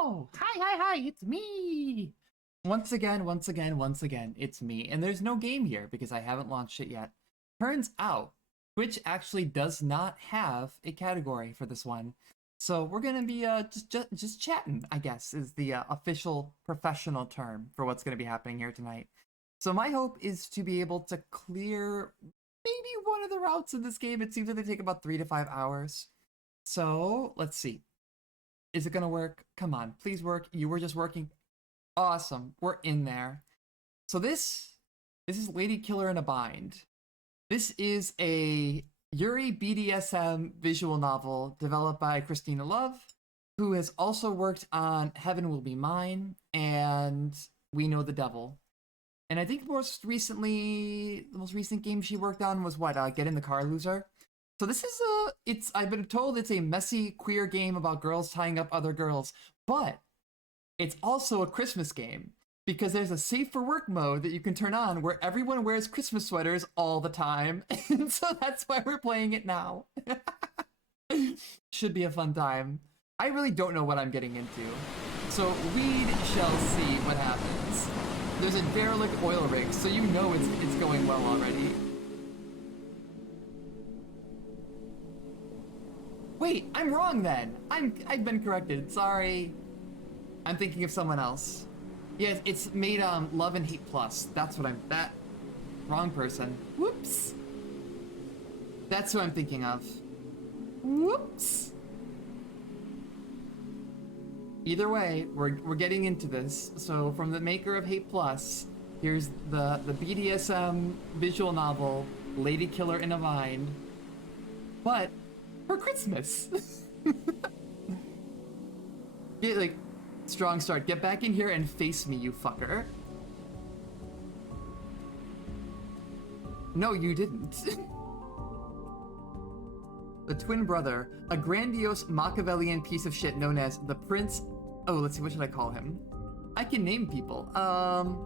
Oh, hi, it's me! Once again, it's me. And there's no game here because I haven't launched it yet. Turns out, Twitch actually does not have a category for this one. So we're gonna be just chatting, I guess, is the official professional term for what's gonna be happening here tonight. So my hope is to be able to clear maybe one of the routes in this game. It seems like they take about 3 to 5 hours. So let's see. Is it gonna work? Come on, please work. You were just working. Awesome, we're in there. So this is Ladykiller in a Bind. This is a Yuri BDSM visual novel developed by Christina Love, who has also worked on Heaven Will Be Mine and We Know the Devil. And I think the most recent game she worked on was what? Get in the Car, Loser. So this is I've been told it's a messy queer game about girls tying up other girls, but it's also a Christmas game because there's a safe for work mode that you can turn on where everyone wears Christmas sweaters all the time. And so that's why we're playing it now. Should be a fun time. I really don't know what I'm getting into. So we shall see what happens. There's a derelict oil rig, so you know it's going well already. Wait, I'm wrong then. I've been corrected. Sorry. I'm thinking of someone else. Yeah, it's made Love and Hate Plus. That's what wrong person. Whoops. That's who I'm thinking of. Whoops. Either way, we're getting into this. So from the maker of Hate Plus, here's the BDSM visual novel Ladykiller in a Bind. But for Christmas. Strong start. Get back in here and face me, you fucker. No, you didn't. The twin brother, a grandiose Machiavellian piece of shit known as the Prince. Oh, let's see, what should I call him? I can name people. I'm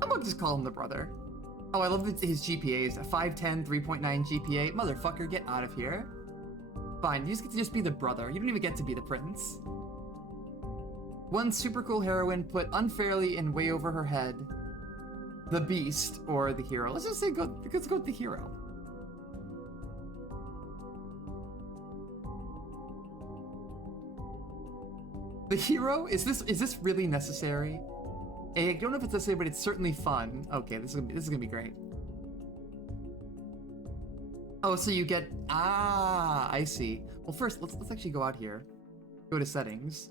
gonna just call him the brother. Oh, I love his GPAs. 5.10, 3.9 GPA. Motherfucker, get out of here. Fine, you just get to just be the brother. You don't even get to be the prince. One super cool heroine put unfairly and way over her head. The beast, or the hero. Let's just say let's go with the hero. The hero? Is this really necessary? I don't know if it's necessary, but it's certainly fun. Okay, this is gonna be great. Oh, so you get I see. Well, first let's actually go out here. Go to settings.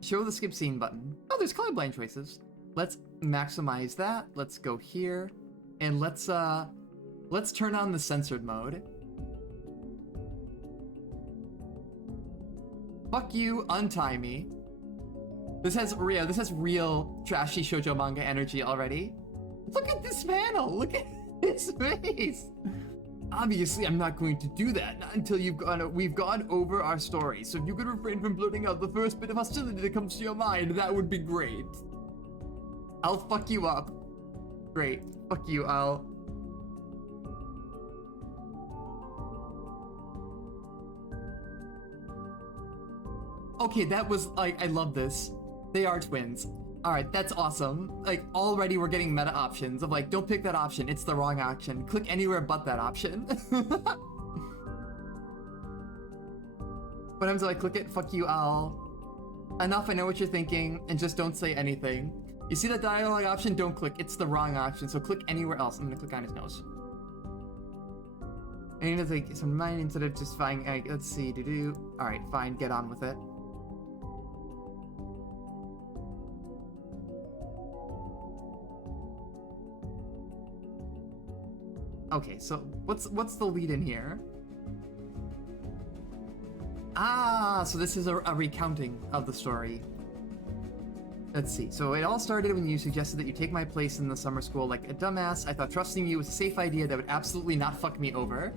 Show the skip scene button. Oh, there's colorblind choices. Let's maximize that. Let's go here, and let's turn on the censored mode. Fuck you, untie me. This has real trashy shoujo manga energy already. Look at this panel. Look at his face. Obviously, I'm not going to do that, not until we've gone over our story. So if you could refrain from blurting out the first bit of hostility that comes to your mind, that would be great. I'll fuck you up. Great. Fuck you, I'll... Okay, that was, I love this. They are twins. Alright, that's awesome. Already we're getting meta options of don't pick that option, it's the wrong option. Click anywhere but that option. What happens if I click it? Fuck you, Al. Enough, I know what you're thinking, and just don't say anything. You see that dialogue option? Don't click, it's the wrong option, so click anywhere else. I'm gonna click on his nose. I need to take some mind instead of just fine. Let's see, Alright, fine, get on with it. Okay, so what's the lead in here? So this is a recounting of the story. Let's see. So it all started when you suggested that you take my place in the summer school like a dumbass. I thought trusting you was a safe idea that would absolutely not fuck me over.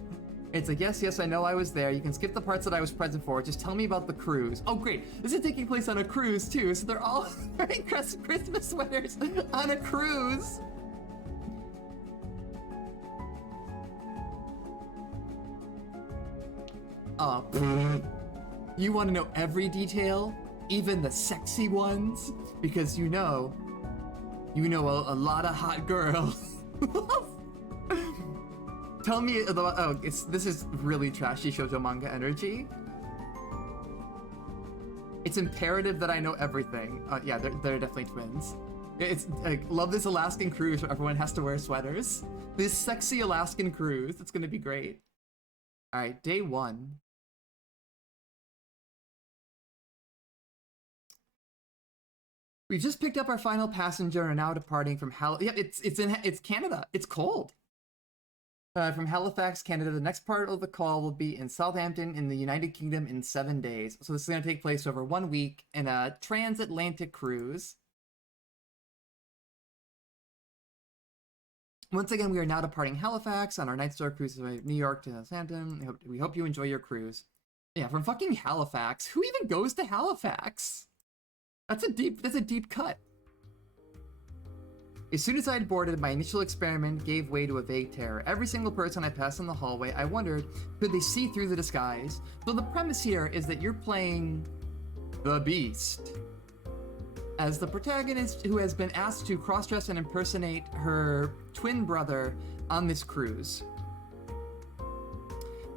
It's yes, I know I was there. You can skip the parts that I was present for. Just tell me about the cruise. Oh, great. This is taking place on a cruise, too. So they're all wearing Christmas sweaters on a cruise. You want to know every detail, even the sexy ones, because you know a lot of hot girls. Tell me about, oh, this is really trashy shoujo manga energy. It's imperative that I know everything. Yeah, they're definitely twins. It's like, love this Alaskan cruise where everyone has to wear sweaters. This sexy Alaskan cruise, it's gonna be great. All right, day 1. We've just picked up our final passenger and are now departing from it's Canada. It's cold. From Halifax, Canada. The next part of the call will be in Southampton in the United Kingdom in 7 days. So this is going to take place over 1 week in a transatlantic cruise. Once again, we are now departing Halifax on our Night Star cruise from New York to Southampton. We hope you enjoy your cruise. Yeah, from fucking Halifax. Who even goes to Halifax? That's a deep cut. As soon as I had boarded, my initial experiment gave way to a vague terror. Every single person I passed in the hallway, I wondered, could they see through the disguise? So the premise here is that you're playing the Beast as the protagonist who has been asked to cross-dress and impersonate her twin brother on this cruise.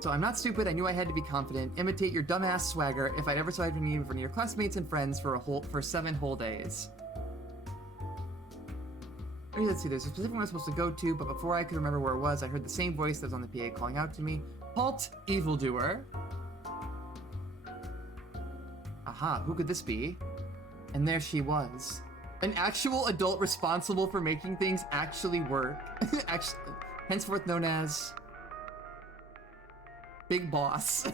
So I'm not stupid, I knew I had to be confident, imitate your dumbass swagger if I'd ever saw you in front of your classmates and friends for 7 whole days. Let's see, there's a specific one I was supposed to go to, but before I could remember where it was, I heard the same voice that was on the PA calling out to me. Halt, evildoer. Aha, who could this be? And there she was. An actual adult responsible for making things actually work. Henceforth known as Big Boss.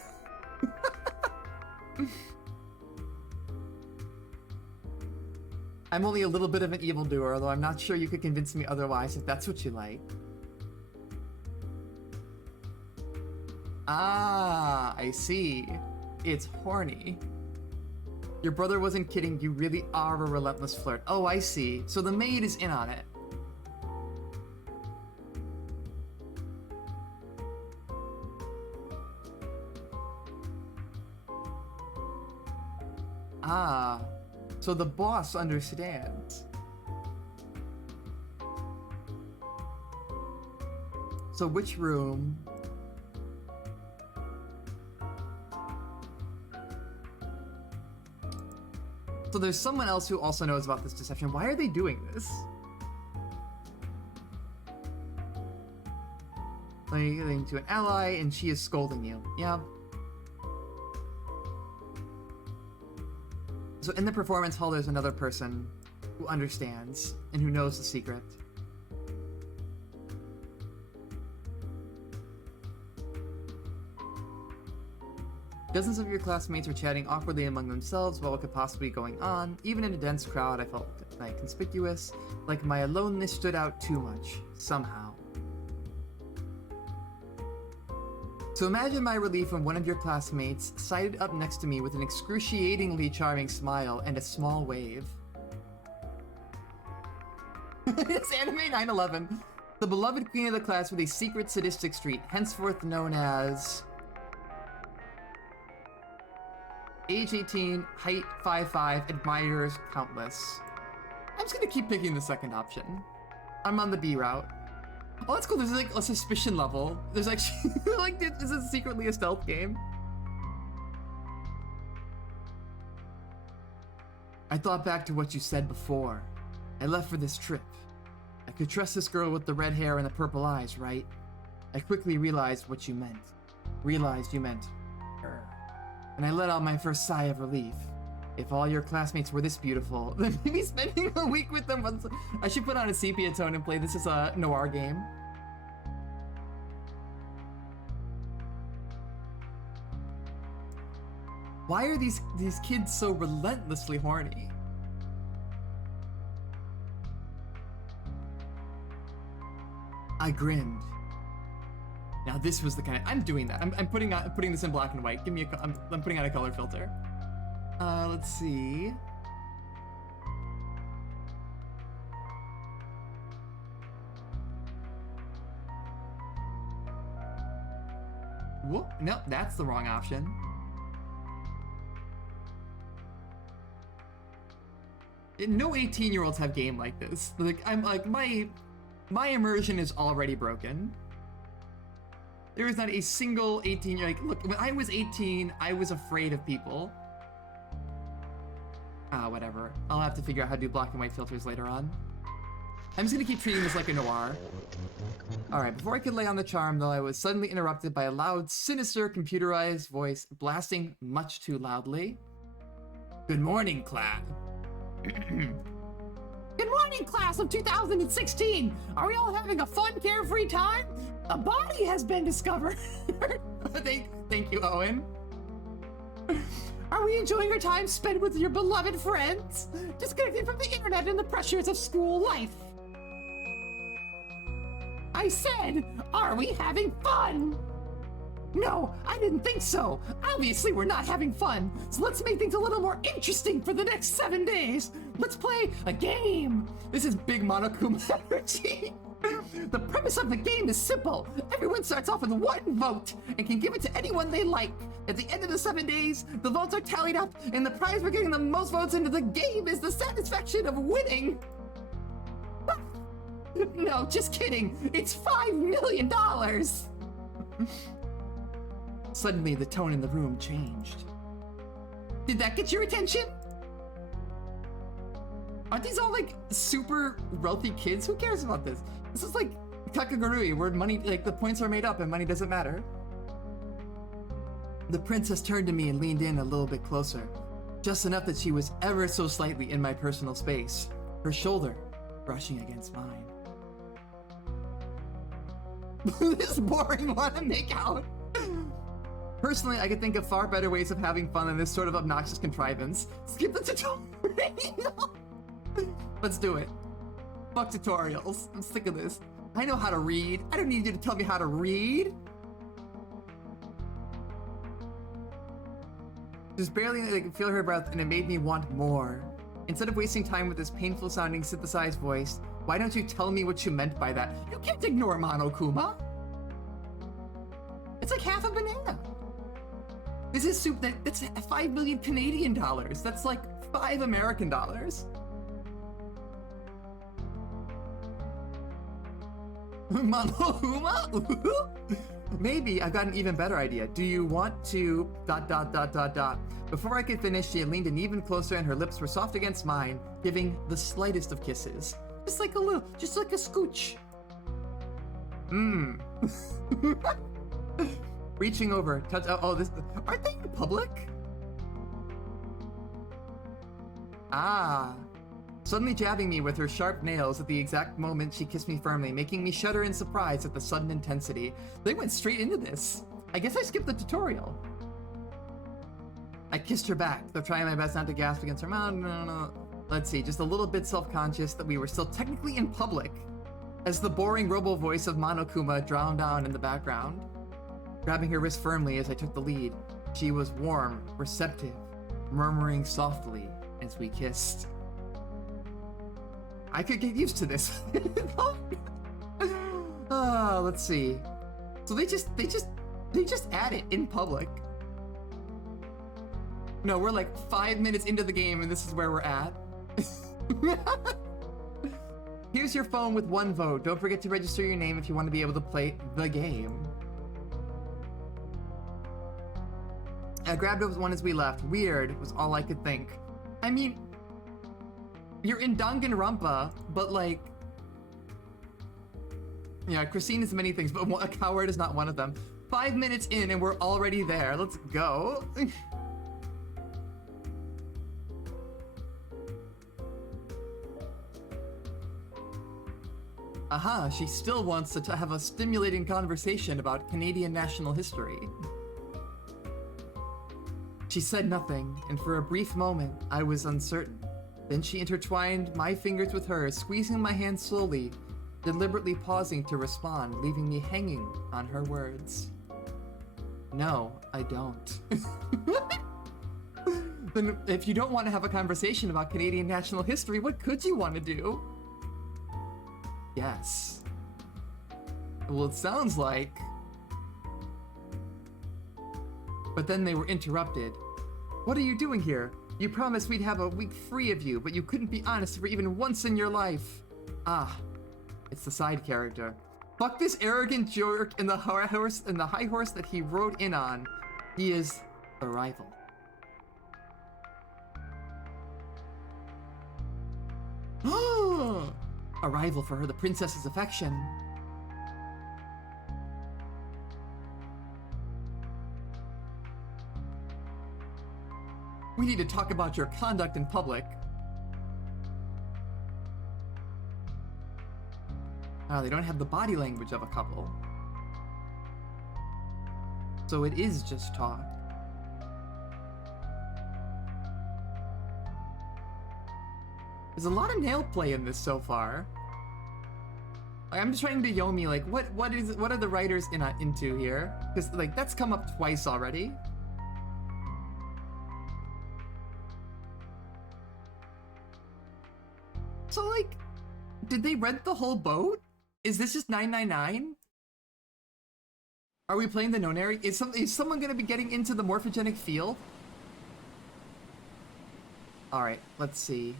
I'm only a little bit of an evildoer, although I'm not sure you could convince me otherwise if that's what you like. Ah, I see. It's horny. Your brother wasn't kidding, you really are a relentless flirt. Oh, I see. So the maid is in on it. Ah, so the boss understands. So which room? So there's someone else who also knows about this deception. Why are they doing this? Like, getting to an ally and she is scolding you. Yeah. So in the performance hall, there's another person who understands and who knows the secret. Dozens of your classmates are chatting awkwardly among themselves about what could possibly be going on. Even in a dense crowd, I felt conspicuous, like my aloneness stood out too much, somehow. So imagine my relief when one of your classmates sided up next to me with an excruciatingly charming smile and a small wave. It's anime 9/11. The beloved queen of the class with a secret sadistic streak, henceforth known as... Age 18, height 5'5", admirers countless. I'm just gonna keep picking the second option. I'm on the B route. Oh, that's cool. There's like a suspicion level. There's actually like this is secretly a stealth game. I thought back to what you said before. I left for this trip. I could trust this girl with the red hair and the purple eyes, right? I quickly realized what you meant. Realized you meant her. And I let out my first sigh of relief. If all your classmates were this beautiful, then maybe spending a week with them once... I should put on a sepia tone and play this as a noir game. Why are these kids so relentlessly horny? I grinned. Now this was the kind of... I'm doing that. I'm putting this in black and white. Give me a... I'm putting out a color filter. Let's see. Whoop, nope, that's the wrong option. no 18-year-olds have game like this. Like, I'm like, my immersion is already broken. There is not a single 18-year, like, look, when I was 18, I was afraid of people. Whatever. I'll have to figure out how to do black and white filters later on. I'm just gonna keep treating this like a noir. Alright, before I could lay on the charm, though, I was suddenly interrupted by a loud, sinister, computerized voice blasting much too loudly. Good morning, class. Good morning, class of 2016! Are we all having a fun, carefree time? A body has been discovered! Thank you, Owen. Are we enjoying our time spent with your beloved friends? Disconnected from the internet and the pressures of school life? I said, are we having fun? No, I didn't think so. Obviously, we're not having fun. So let's make things a little more interesting for the next 7 days. Let's play a game. This is big Monokuma energy. The premise of the game is simple. Everyone starts off with 1 vote and can give it to anyone they like. At the end of the 7 days, the votes are tallied up, and the prize for getting the most votes into the game is the satisfaction of winning. No, just kidding. It's $5 million. Suddenly, the tone in the room changed. Did that get your attention? Aren't these all like super wealthy kids? Who cares about this? This is like Kakagurui, where money, like the points are made up and money doesn't matter. The princess turned to me and leaned in a little bit closer, just enough that she was ever so slightly in my personal space, her shoulder brushing against mine. This boring one to make out. Personally, I could think of far better ways of having fun than this sort of obnoxious contrivance. Skip the tutorial. Let's do it. Fuck tutorials. I'm sick of this. I know how to read. I don't need you to tell me how to read. Just barely I could feel her breath, and it made me want more. Instead of wasting time with this painful sounding synthesized voice, why don't you tell me what you meant by that? You can't ignore Monokuma. It's like half a banana. This is soup that's 5 million Canadian dollars. That's like 5 American dollars. Monokuma? Maybe I've got an even better idea. Do you want to ... Before I could finish, she had leaned in even closer and her lips were soft against mine, giving the slightest of kisses. Just like a scooch. Reaching over, touch, this, aren't they in public? Suddenly jabbing me with her sharp nails at the exact moment she kissed me firmly, making me shudder in surprise at the sudden intensity. They went straight into this. I guess I skipped the tutorial. I kissed her back, though trying my best not to gasp against her mouth. No. Let's see, just a little bit self-conscious that we were still technically in public, as the boring robo voice of Monokuma drowned out in the background. Grabbing her wrist firmly as I took the lead, she was warm, receptive, murmuring softly as we kissed. I could get used to this. Let's see. So they just add it in public. No, we're like 5 minutes into the game and this is where we're at. Here's your phone with 1 vote. Don't forget to register your name if you want to be able to play the game. I grabbed one as we left. Weird was all I could think. I mean, you're in Danganronpa, but like... Yeah, Christine is many things, but a coward is not one of them. 5 minutes in and we're already there. Let's go. Aha, she still wants to have a stimulating conversation about Canadian national history. She said nothing, and for a brief moment, I was uncertain. Then she intertwined my fingers with hers, squeezing my hand slowly, deliberately pausing to respond, leaving me hanging on her words. No, I don't. Then if you don't want to have a conversation about Canadian national history, what could you want to do? Yes. Well, it sounds like... But then they were interrupted. What are you doing here? You promised we'd have a week free of you, but you couldn't be honest for even once in your life. Ah, it's the side character. Fuck this arrogant jerk and the high horse that he rode in on. He is the rival. A rival for her, the princess's affection. We need to talk about your conduct in public. They don't have the body language of a couple. So it is just talk. There's a lot of nail play in this so far. Like, I'm just trying to Yomi, like, what are the writers into here? Because, like, that's come up twice already. So, like, did they rent the whole boat? Is this just 999? Are we playing the nonary? Is someone gonna be getting into the morphogenic field? Alright, let's see.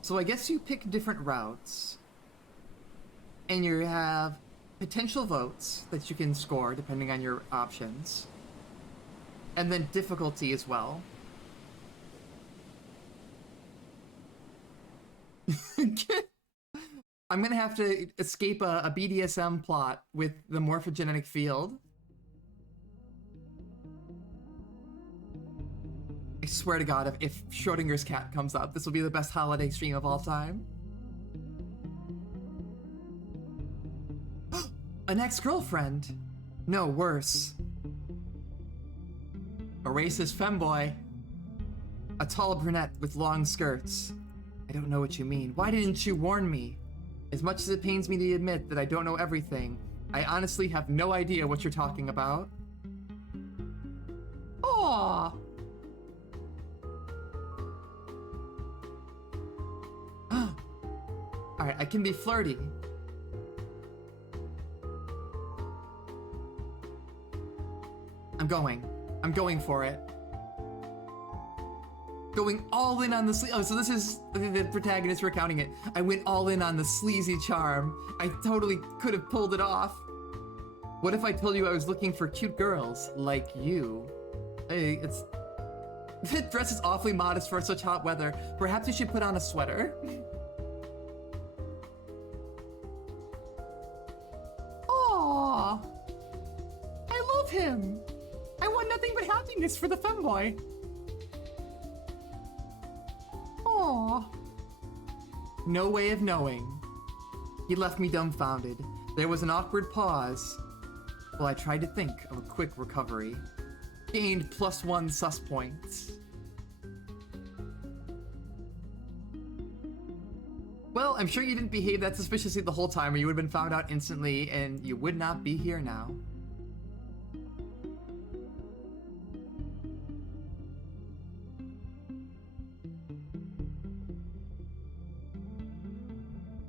So I guess you pick different routes. And you have potential votes that you can score depending on your options. And then difficulty as well. I'm gonna have to escape a BDSM plot with the morphogenetic field. I swear to God, if Schrodinger's cat comes up, this will be the best holiday stream of all time. An ex-girlfriend? No, worse. A racist femboy. A tall brunette with long skirts. I don't know what you mean. Why didn't you warn me? As much as it pains me to admit that I don't know everything, I honestly have no idea what you're talking about. Aww. Alright, I can be flirty. I'm going for it. Going all in on the oh, so this is the protagonist, we're counting it. I went all in on the sleazy charm. I totally could have pulled it off. What if I told you I was looking for cute girls like you? Hey, the dress is awfully modest for such hot weather. Perhaps you should put on a sweater. Aww. I love him. I want nothing but happiness for the femboy. Aww. No way of knowing. He left me dumbfounded. There was an awkward pause while I tried to think of a quick recovery. Gained +1 sus points. Well, I'm sure you didn't behave that suspiciously the whole time or you would have been found out instantly and you would not be here now.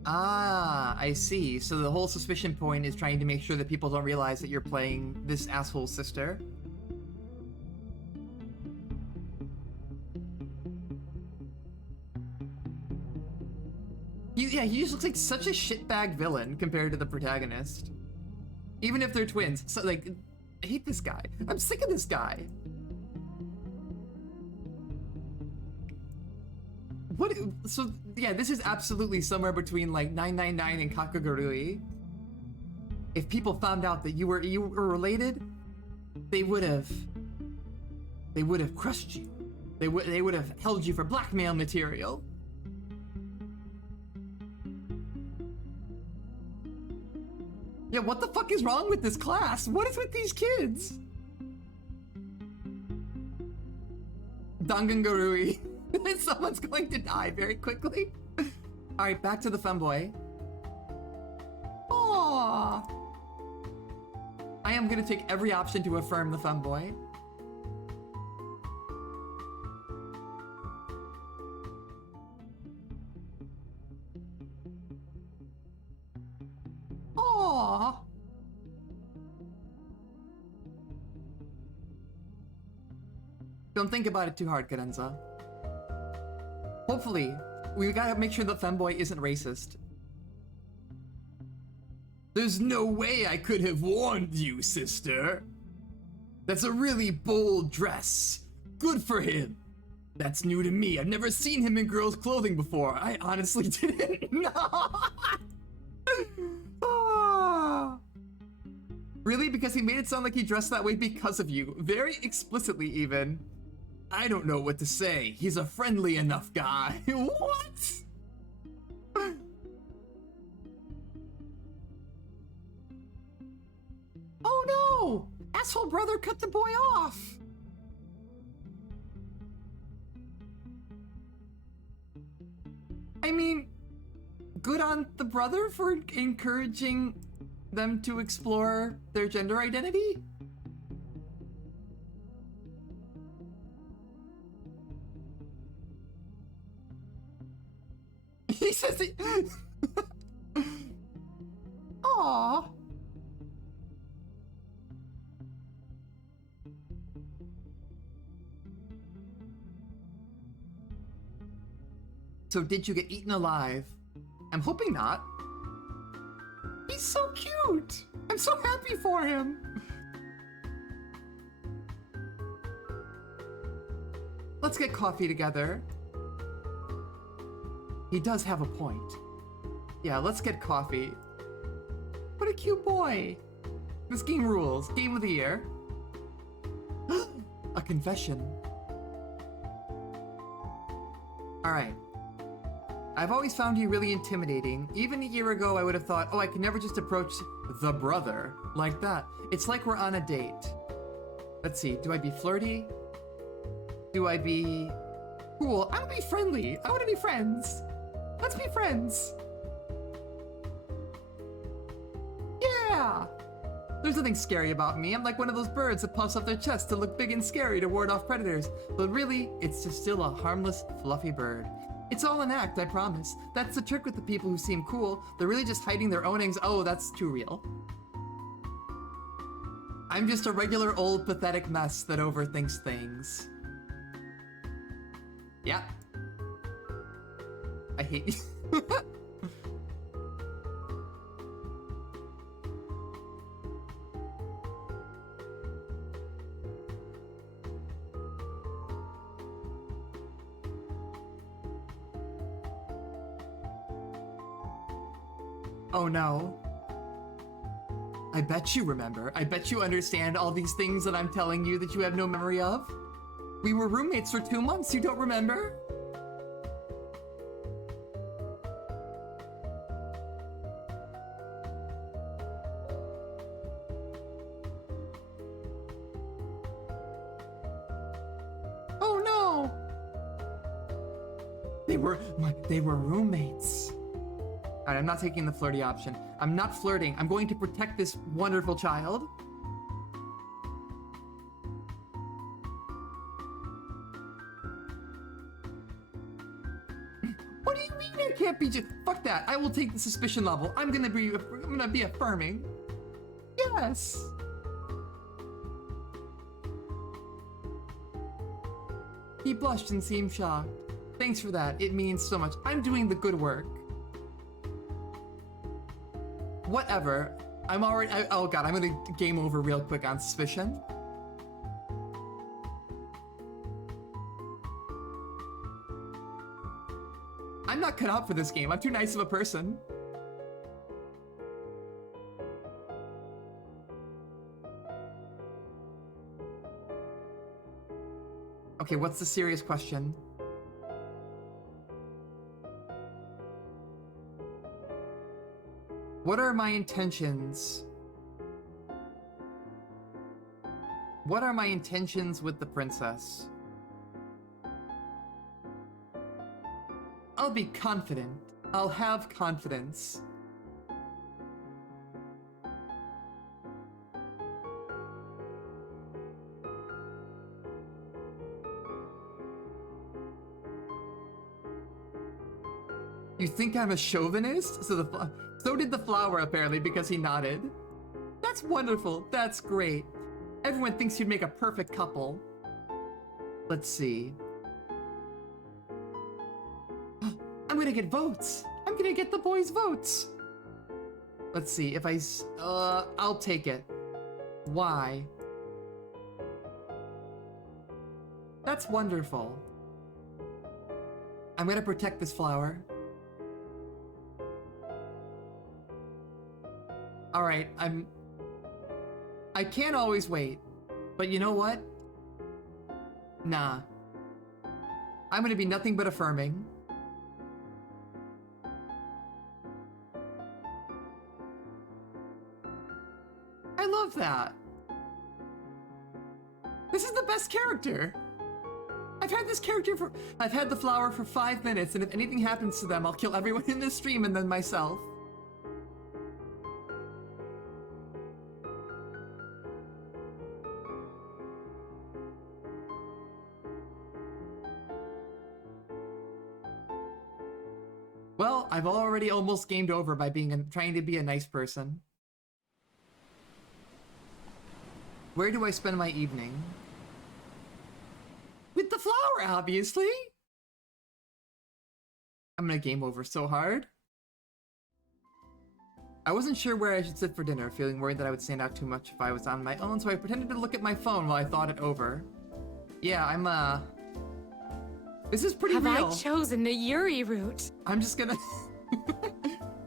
Ah, I see. So the whole suspicion point is trying to make sure that people don't realize that you're playing this asshole sister. Yeah, he just looks like such a shitbag villain compared to the protagonist. Even if they're twins. So, like, I hate this guy. I'm sick of this guy. What? So, yeah, this is absolutely somewhere between, like, 999 and Kakagurui. If people found out that you were related, they would have crushed you. They would have held you for blackmail material. Yeah, what the fuck is wrong with this class? What is with these kids? Dangangarui. Someone's going to die very quickly. Alright, back to the femboy. Aww. I am gonna take every option to affirm the femboy. Aww. Don't think about it too hard, Cadenza. Hopefully, we gotta make sure the femboy isn't racist. There's no way I could have warned you, sister. That's a really bold dress. Good for him. That's new to me. I've never seen him in girls' clothing before. I honestly didn't know. Ah. Really? Because he made it sound like he dressed that way because of you. Very explicitly, even. I don't know what to say. He's a friendly enough guy. What? Oh no! Asshole brother cut the boy off! I mean, good on the brother for encouraging them to explore their gender identity? He says he... Aww. So did you get eaten alive? I'm hoping not. He's so cute! I'm so happy for him! Let's get coffee together. He does have a point. Yeah, let's get coffee. What a cute boy! This game rules. Game of the year. A confession. Alright. I've always found you really intimidating. Even a year ago, I would have thought, oh, I could never just approach the brother like that. It's like we're on a date. Let's see, do I be flirty? Do I be cool? I want to be friendly. I want to be friends. Let's be friends. Yeah! There's nothing scary about me. I'm like one of those birds that puffs up their chest to look big and scary to ward off predators. But really, it's just still a harmless, fluffy bird. It's all an act, I promise. That's the trick with the people who seem cool. They're really just hiding their own Oh, that's too real. I'm just a regular old pathetic mess that overthinks things. Yeah. I hate you. Oh no. I bet you remember. I bet you understand all these things that I'm telling you that you have no memory of. We were roommates for 2 months, you don't remember? Oh no! They were roommates. Alright, I'm not taking the flirty option. I'm not flirting. I'm going to protect this wonderful child. What do you mean it can't be just... Fuck that. I will take the suspicion level. I'm gonna be affirming. Yes. He blushed and seemed shocked. Thanks for that. It means so much. I'm doing the good work. Whatever. I'm already... oh god, I'm gonna game over real quick on suspicion. I'm not cut out for this game. I'm too nice of a person. Okay, what's the serious question? What are my intentions? What are my intentions with the princess? I'll be confident. I'll have confidence. You think I'm a chauvinist? So did the flower, apparently, because he nodded. That's wonderful. That's great. Everyone thinks you'd make a perfect couple. Let's see. I'm gonna get votes. I'm gonna get the boys' votes. Let's see if I'll take it. Why? That's wonderful. I'm gonna protect this flower. Alright, I can't always wait. But you know what? Nah. I'm gonna be nothing but affirming. I love that. This is the best character. I've had the flower for 5 minutes, and if anything happens to them, I'll kill everyone in this stream and then myself. Well, I've already almost gamed over by trying to be a nice person. Where do I spend my evening? With the flower, obviously! I'm gonna game over so hard. I wasn't sure where I should sit for dinner, feeling worried that I would stand out too much if I was on my own, so I pretended to look at my phone while I thought it over. Yeah, this is pretty real. Have I chosen the Yuri route? I'm just gonna...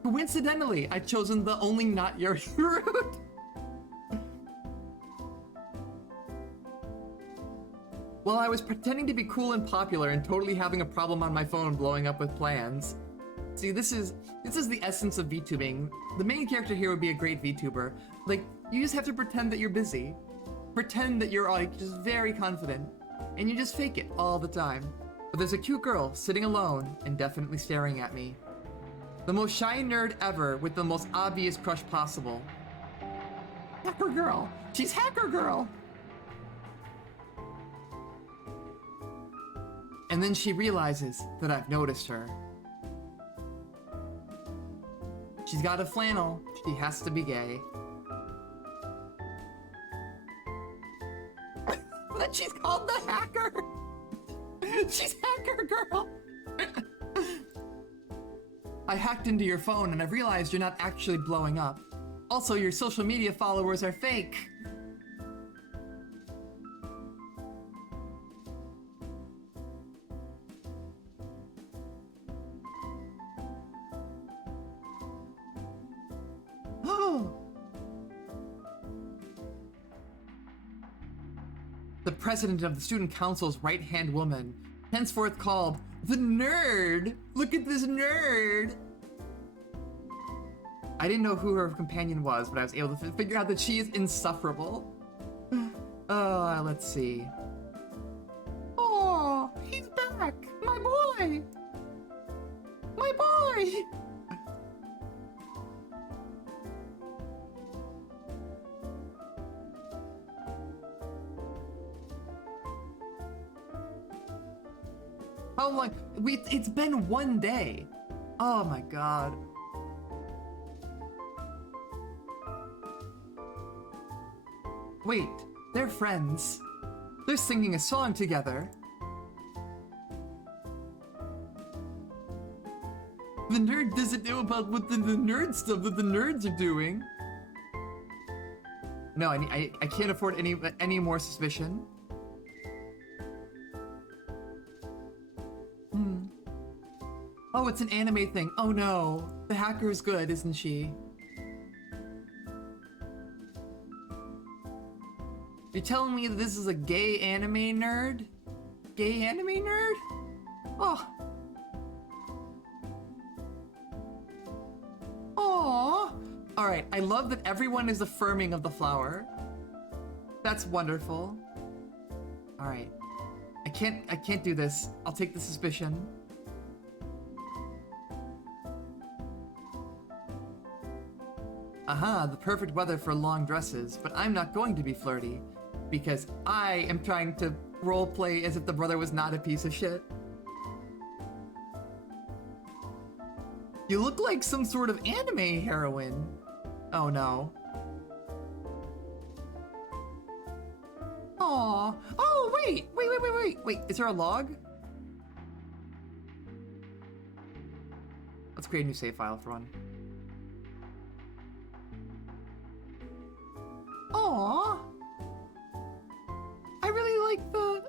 Coincidentally, I've chosen the only not Yuri route. Well, I was pretending to be cool and popular and totally having a problem on my phone blowing up with plans. See, this is the essence of VTubing. The main character here would be a great VTuber. Like, you just have to pretend that you're busy. Pretend that you're, like, just very confident. And you just fake it all the time. But there's a cute girl sitting alone and definitely staring at me. The most shy nerd ever with the most obvious crush possible. Hacker girl! She's hacker girl! And then she realizes that I've noticed her. She's got a flannel. She has to be gay. But she's called the hacker! She's hacker girl! I hacked into your phone and I've realized you're not actually blowing up. Also, your social media followers are fake. The president of the student council's right-hand woman, henceforth called the nerd. Look at this nerd. I didn't know who her companion was, but I was able to figure out that she is insufferable. Let's see. Oh, he's back, my boy. My boy. How long? It's been 1 day. Oh my god. Wait, they're friends. They're singing a song together. The nerd doesn't know about what the nerd stuff that the nerds are doing. No, I can't afford any more suspicion. Oh, it's an anime thing. Oh no. The hacker is good, isn't she? You're telling me that this is a gay anime nerd? Gay anime nerd? Oh. Aww. Alright, I love that everyone is affirming of the flower. That's wonderful. Alright. I can't do this. I'll take the suspicion. Aha, the perfect weather for long dresses, but I'm not going to be flirty, because I am trying to roleplay as if the brother was not a piece of shit. You look like some sort of anime heroine. Oh no. Aw. Oh, Wait, is there a log? Let's create a new save file for one. Aww! I really like the...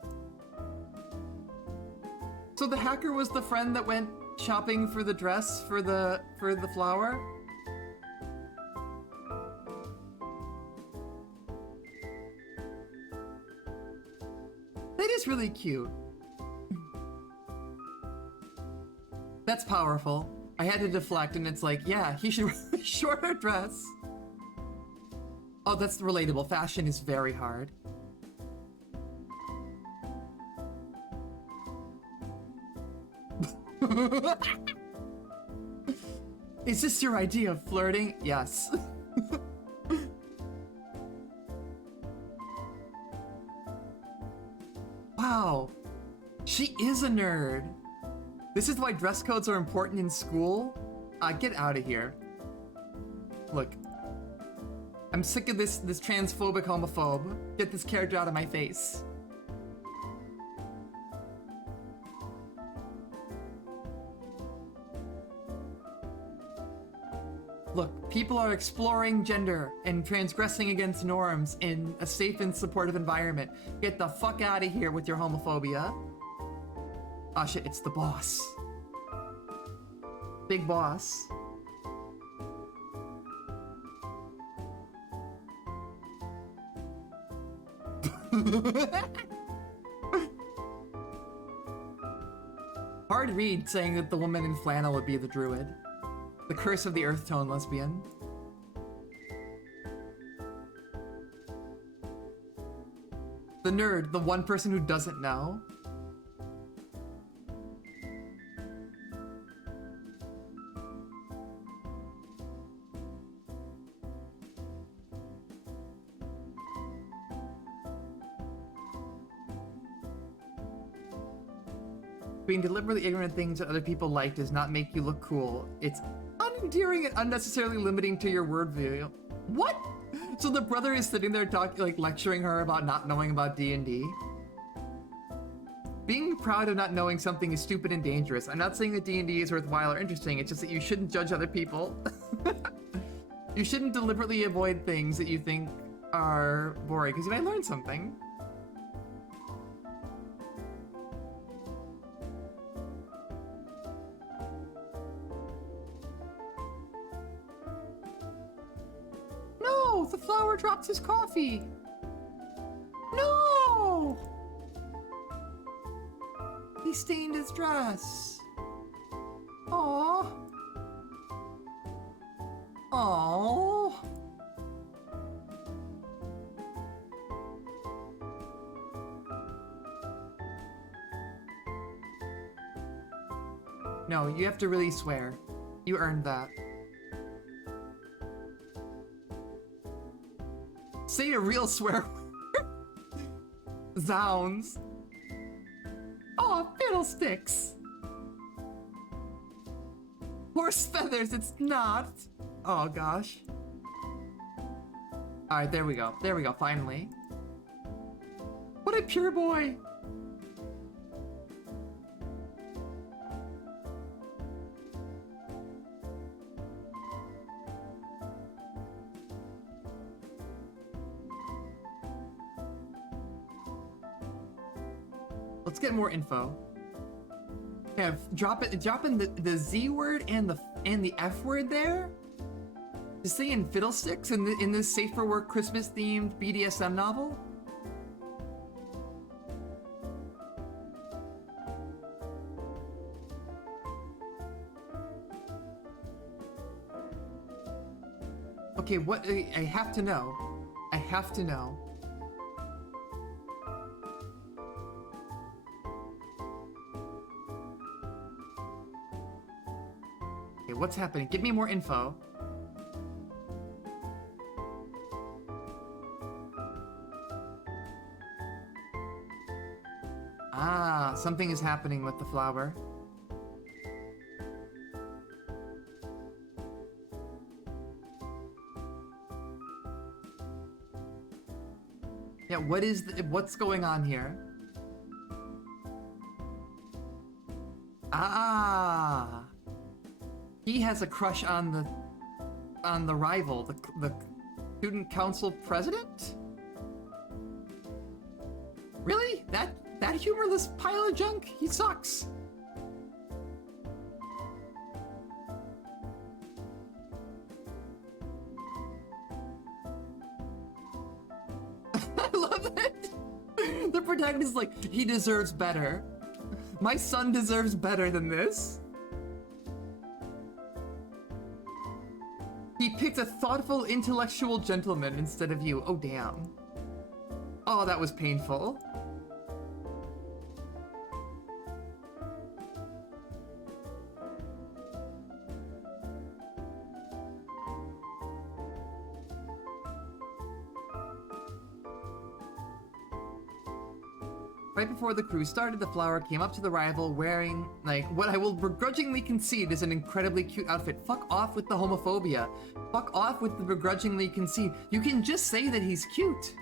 So the hacker was the friend that went shopping for the dress for the flower? That is really cute. That's powerful. I had to deflect and it's like, yeah, he should wear a shorter dress. Oh, that's relatable. Fashion is very hard. Is this your idea of flirting? Yes. Wow. She is a nerd. This is why dress codes are important in school? Get out of here. Look. I'm sick of this transphobic homophobe. Get this character out of my face. Look, people are exploring gender and transgressing against norms in a safe and supportive environment. Get the fuck out of here with your homophobia. Oh shit, it's the boss. Big boss. Hard read saying that the woman in flannel would be the druid. The curse of the earth tone lesbian. The nerd, the one person who doesn't know. Being deliberately ignorant of things that other people like does not make you look cool. It's unendearing and unnecessarily limiting to your worldview. What? So the brother is sitting there talking, like lecturing her about not knowing about D&D. Being proud of not knowing something is stupid and dangerous. I'm not saying that D&D is worthwhile or interesting. It's just that you shouldn't judge other people. You shouldn't deliberately avoid things that you think are boring because you might learn something. No, the flower dropped his coffee. No! He stained his dress. Aww. Aww. No, you have to really swear. You earned that. Say a real swear word. Zounds. Oh, fiddlesticks. Horse feathers, it's not. Oh gosh. Alright, there we go. There we go, finally. What a pure boy. Let's get more info. Yeah, drop in the Z word and the F word there. To say in fiddlesticks in this safe for work Christmas themed BDSM novel. Okay, what I have to know. I have to know. What's happening? Give me more info. Ah, something is happening with the flower. Yeah, what's going on here? Ah, he has a crush on the rival, the student council president. Really? That humorless pile of junk? He sucks. I love it. The protagonist is like, he deserves better. My son deserves better than this. He picked a thoughtful, intellectual gentleman instead of you. Oh, damn. Oh, that was painful. Right before the crew started, the flower came up to the rival wearing, like, what I will begrudgingly concede is an incredibly cute outfit. Fuck off with the homophobia. Fuck off with the begrudgingly concede. You can just say that he's cute.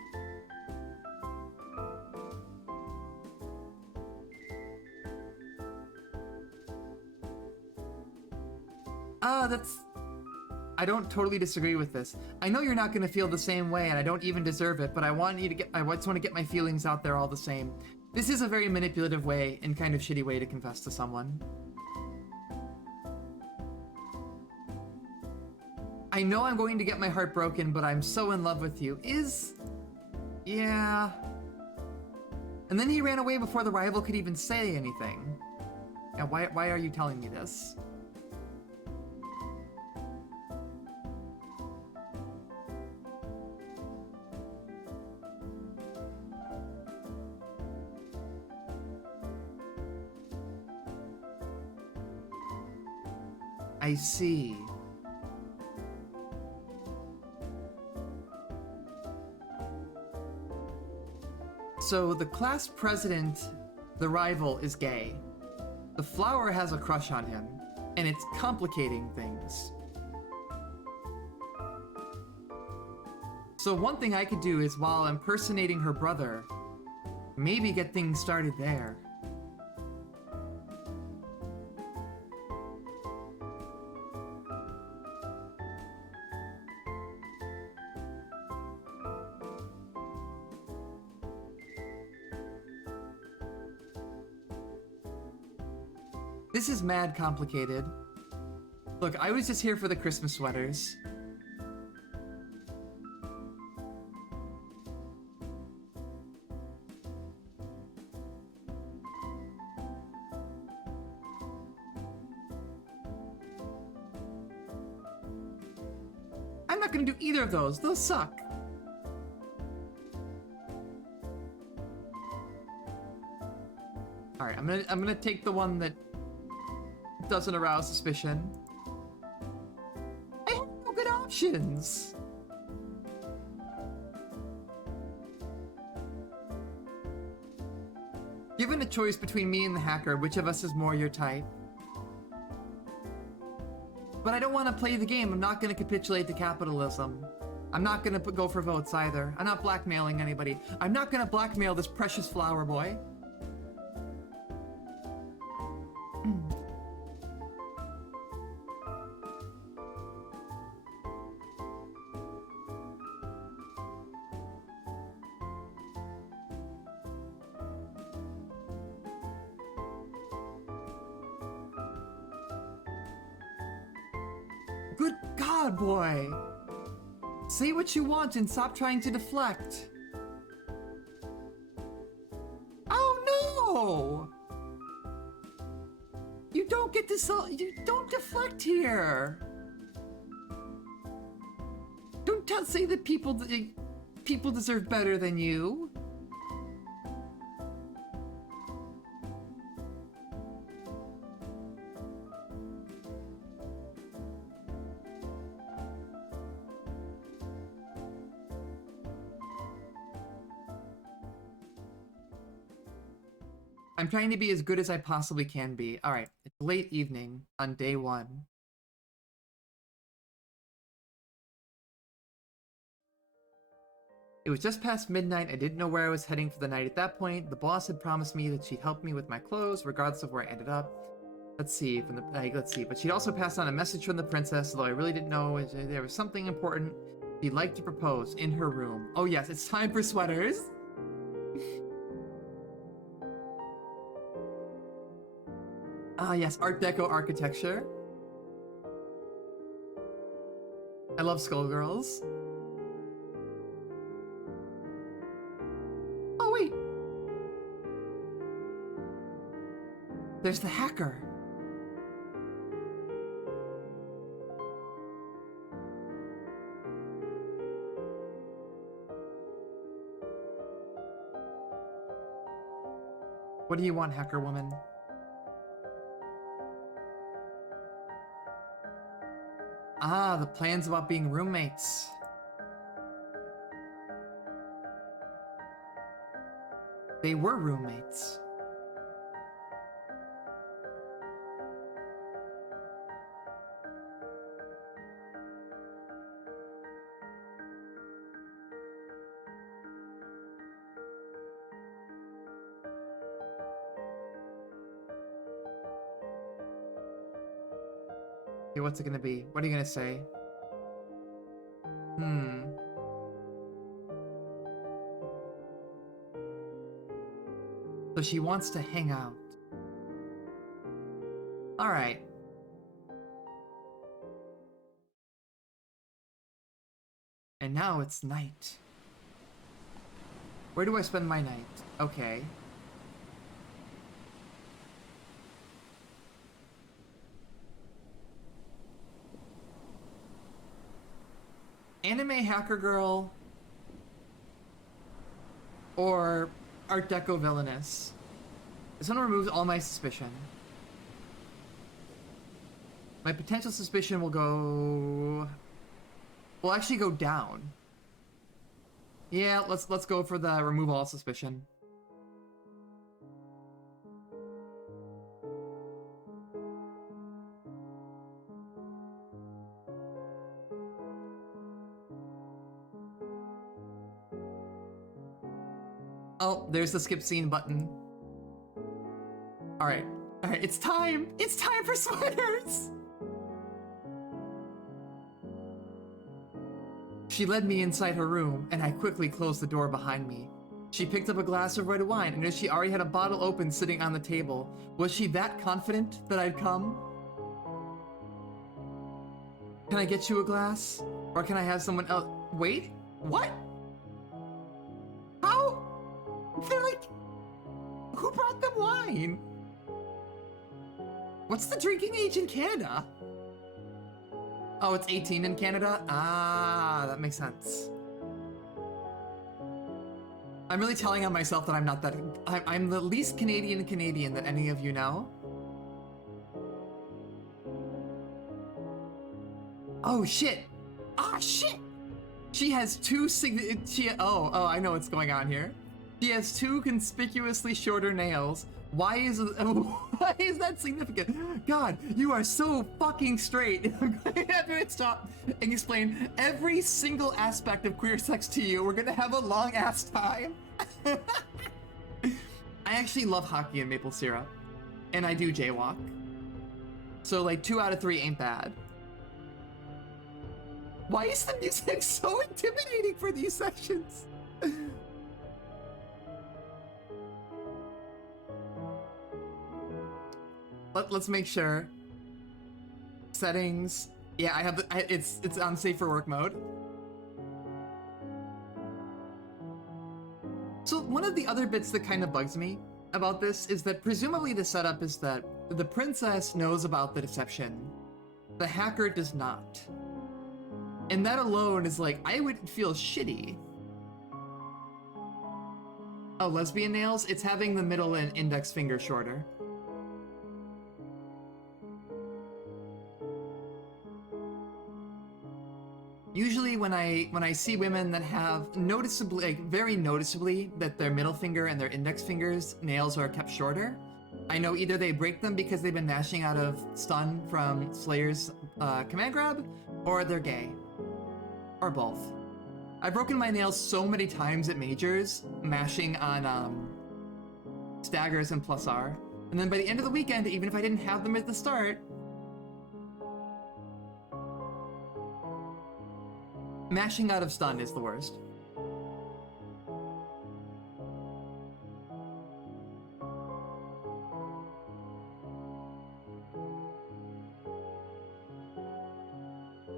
I don't totally disagree with this. I know you're not gonna feel the same way, and I don't even deserve it, but I just want to get my feelings out there all the same. This is a very manipulative way and kind of shitty way to confess to someone. I know I'm going to get my heart broken, but I'm so in love with you. Yeah. And then he ran away before the rival could even say anything. Yeah, why are you telling me this? I see. So the class president, the rival, is gay. The flower has a crush on him, and it's complicating things. So one thing I could do is, while impersonating her brother, maybe get things started there. This is mad complicated. Look, I was just here for the Christmas sweaters. I'm not gonna do either of those. Those suck. All right, I'm gonna take the one that doesn't arouse suspicion. I have no good options. Given a choice between me and the hacker, which of us is more your type? But I don't want to play the game. I'm not going to capitulate to capitalism. I'm not going to go for votes either. I'm not blackmailing anybody. I'm not going to blackmail this precious flower boy. Good God, boy! Say what you want and stop trying to deflect. Oh no! You don't get to you don't deflect here. Don't say that people deserve better than you. I'm trying to be as good as I possibly can be. Alright, it's late evening on day 1. It was just past midnight. I didn't know where I was heading for the night at that point. The boss had promised me that she'd help me with my clothes, regardless of where I ended up. Let's see, let's see. But she'd also passed on a message from the princess, although I really didn't know if there was something important she'd like to propose in her room. Oh yes, it's time for sweaters. Ah yes, Art Deco architecture. I love Skullgirls. Oh wait! There's the hacker. What do you want, hacker woman? Ah, the plans about being roommates. They were roommates. Okay, what's it gonna be? What are you gonna say? So she wants to hang out. Alright. And now it's night. Where do I spend my night? Okay. Anime hacker girl or Art Deco villainess. This one removes all my suspicion. My potential suspicion will actually go down. Yeah, let's go for the remove all suspicion. Oh, there's the skip scene button. Alright, it's time! It's time for sweaters! She led me inside her room, and I quickly closed the door behind me. She picked up a glass of red wine, and she already had a bottle open sitting on the table. Was she that confident that I'd come? Can I get you a glass? Or can I have someone else? Wait, what? How? They're like, who brought them wine? What's the drinking age in Canada? Oh, it's 18 in Canada? Ah, that makes sense. I'm really telling on myself that I'm not that... I'm the least Canadian that any of you know. Oh, shit. Ah, shit! She has two Oh, I know what's going on here. She has two conspicuously shorter nails. Why is that significant? God, you are so fucking straight. I'm going to have to stop and explain every single aspect of queer sex to you. We're gonna have a long ass time. I actually love hockey and maple syrup, and I do jaywalk. So like 2 out of 3 ain't bad. Why is the music so intimidating for these sections? Let's make sure. Settings. Yeah, I have it's on safe for work mode. So one of the other bits that kind of bugs me about this is that presumably the setup is that the princess knows about the deception. The hacker does not. And that alone is like, I would feel shitty. Oh, lesbian nails? It's having the middle and index finger shorter. Usually when I see women that have noticeably, like very noticeably, that their middle finger and their index fingers nails are kept shorter, I know either they break them because they've been mashing out of stun from Slayer's command grab, or they're gay. Or both. I've broken my nails so many times at majors, mashing on staggers and plus R. And then by the end of the weekend, even if I didn't have them at the start, mashing out of stun is the worst.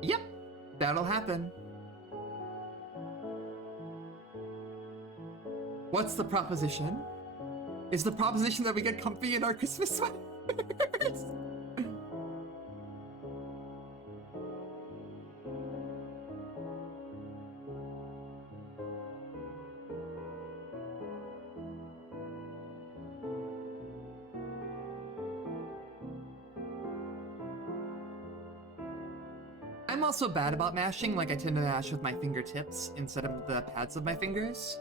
Yep, that'll happen. What's the proposition? Is the proposition that we get comfy in our Christmas sweaters? I'm also bad about mashing, like I tend to mash with my fingertips instead of the pads of my fingers.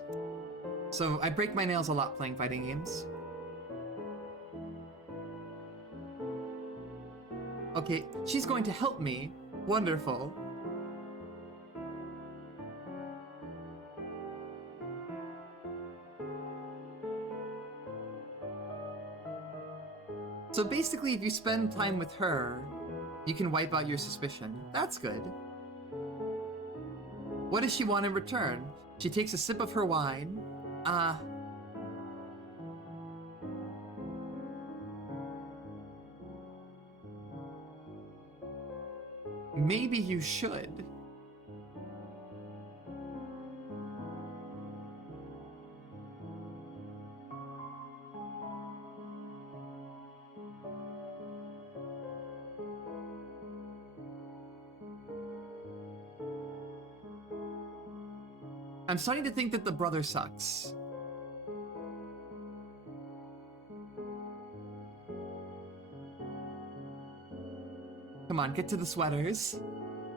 So I break my nails a lot playing fighting games. Okay, she's going to help me. Wonderful. So basically, if you spend time with her, you can wipe out your suspicion. That's good. What does she want in return? She takes a sip of her wine. Maybe you should. I'm starting to think that the brother sucks. Come on, get to the sweaters.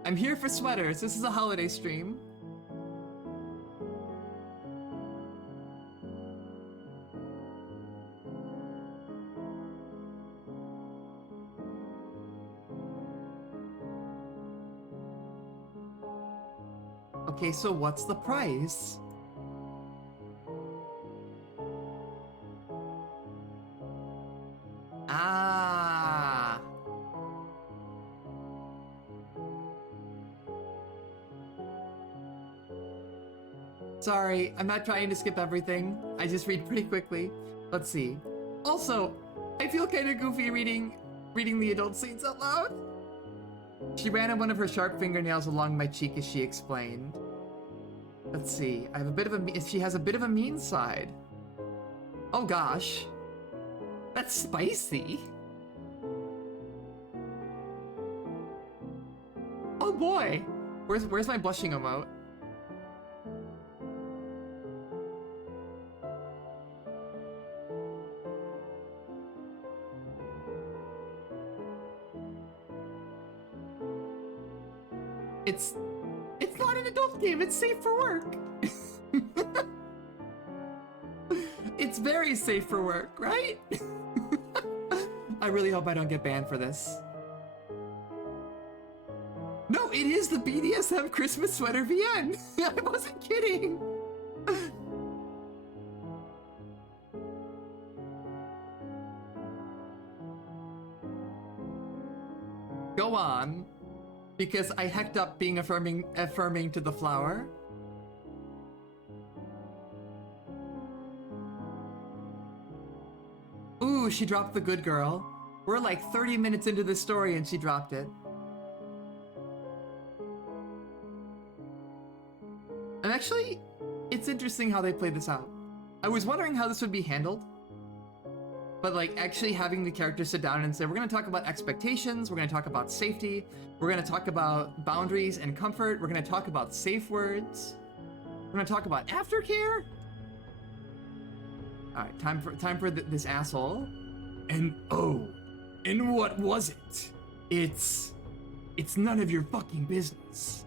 I'm here for sweaters. This is a holiday stream. Okay, so what's the price? Ah. Sorry, I'm not trying to skip everything. I just read pretty quickly. Let's see. Also, I feel kind of goofy reading the adult scenes out loud. She ran one of her sharp fingernails along my cheek as she explained. Let's see. I have a bit of a. She has a bit of a mean side. Oh gosh, that's spicy. Oh boy, where's my blushing emote? It's not an adult game, it's safe for work. It's very safe for work, right? I really hope I don't get banned for this. No, it is the BDSM Christmas sweater VN. I wasn't kidding. Go on. Because I hecked up being affirming to the flower. Ooh, she dropped the good girl. We're like 30 minutes into this story and she dropped it. And actually, it's interesting how they played this out. I was wondering how this would be handled. But like actually having the characters sit down and say, we're gonna talk about expectations, we're gonna talk about safety, we're gonna talk about boundaries and comfort, we're gonna talk about safe words, we're gonna talk about aftercare. All right, time for this asshole. And oh, and what was it? It's none of your fucking business.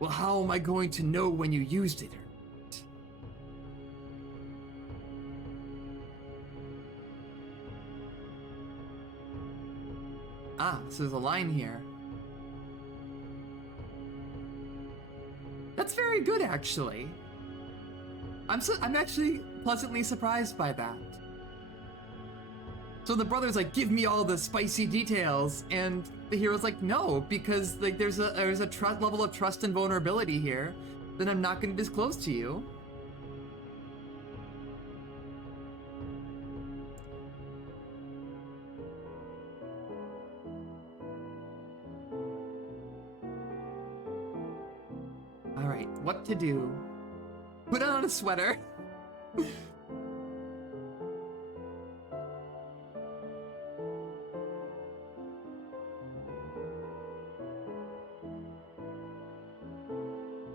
Well, how am I going to know when you used it? Ah, so there's a line here. That's very good, actually. I'm actually pleasantly surprised by that. So the brother's like, give me all the spicy details, and the hero's like, no, because like there's a level of trust and vulnerability here that I'm not going to disclose to you. All right, what to do? Put on a sweater.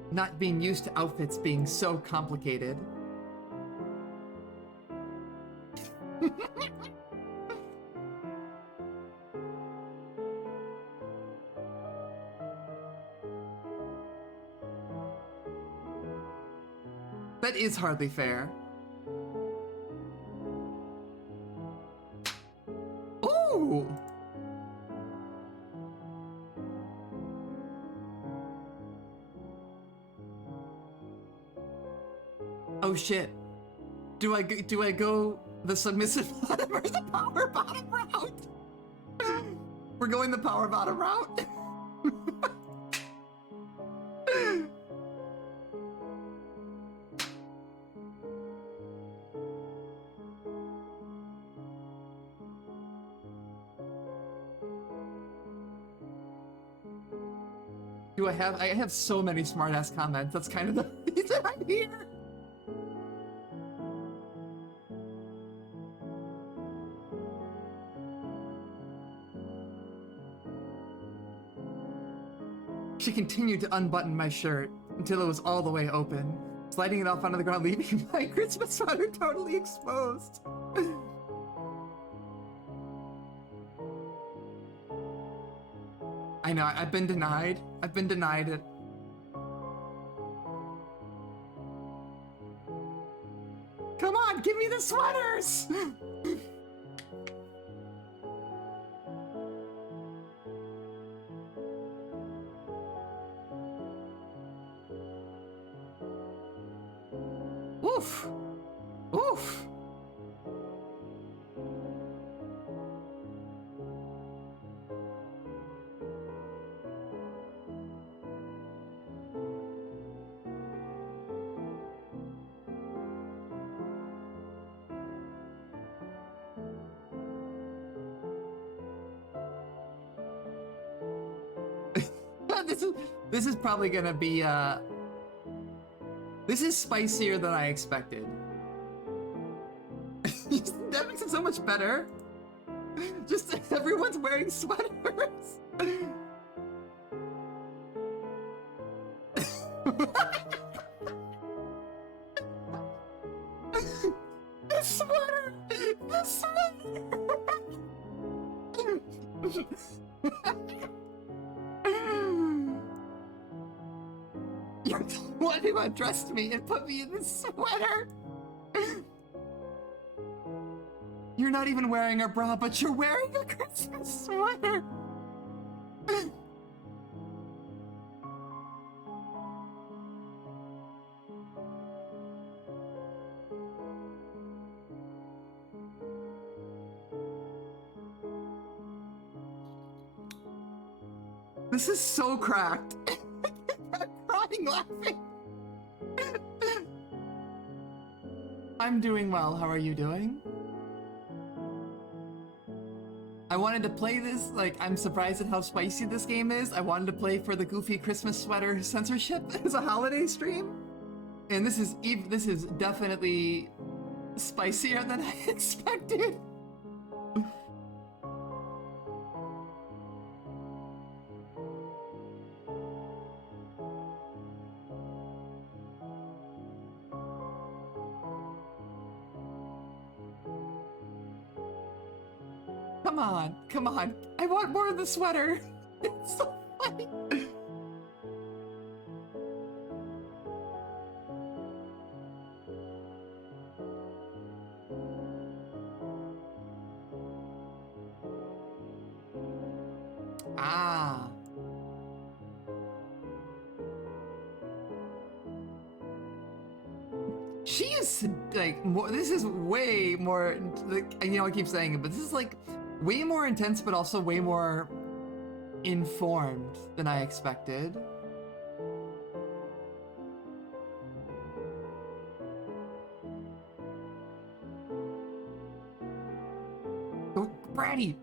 Not being used to outfits being so complicated. That is hardly fair. Ooh! Oh shit. Do I go the submissive bottom or the power bottom route? We're going the power bottom route. Do I have so many smart-ass comments. That's kind of the reason I'm here. She continued to unbutton my shirt until it was all the way open, sliding it off onto the ground, leaving my Christmas sweater totally exposed. I know, I've been denied. I've been denied it. Come on, give me the sweaters! Oof! Oof! This is probably gonna be this is spicier than I expected. That makes it so much better. Just everyone's wearing sweaters. The sweater! The sweater! You're the one who undressed me and put me in this sweater! You're not even wearing a bra, but you're wearing a Christmas sweater! This is so cracked. I'm crying laughing. I'm doing well. How are you doing? I wanted to play this, like, I'm surprised at how spicy this game is. I wanted to play for the goofy Christmas sweater censorship as a holiday stream. And this is definitely spicier than I expected. Come on, come on. I want more of the sweater. It's so funny. Ah. She is like more. This is way more. Like, you know, I keep saying it, but this is like way more intense, but also way more informed than I expected. Oh, bratty!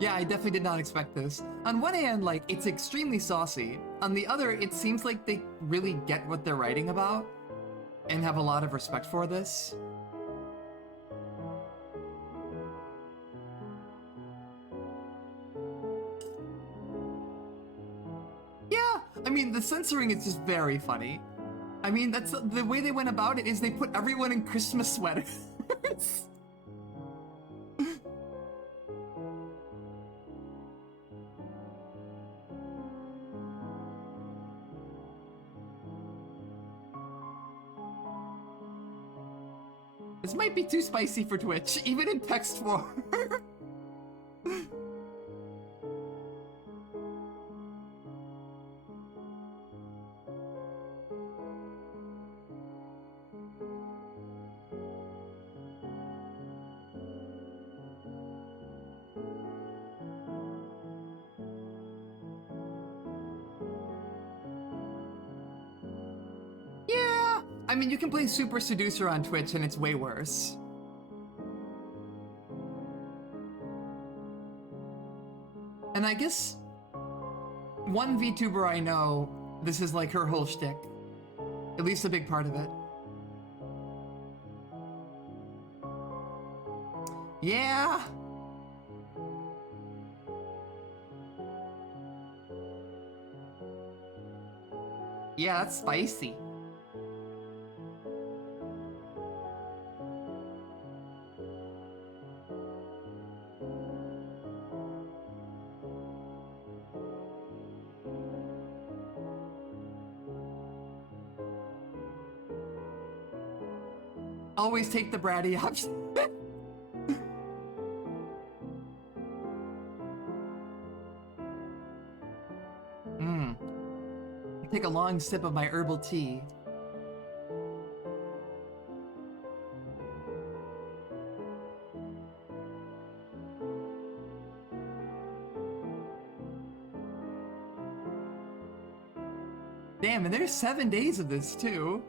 Yeah, I definitely did not expect this. On one hand, like, it's extremely saucy. On the other, it seems like they really get what they're writing about and have a lot of respect for this. Yeah, I mean, the censoring is just very funny. I mean, that's the way they went about it is they put everyone in Christmas sweaters. This might be too spicy for Twitch, even in text form. Yeah, I mean, you can play Super Seducer on Twitch and it's way worse. And I guess one VTuber I know, this is like her whole shtick. At least a big part of it. Yeah! Yeah, that's spicy. Always take the bratty option. Take a long sip of my herbal tea. Damn, and there's 7 days of this too.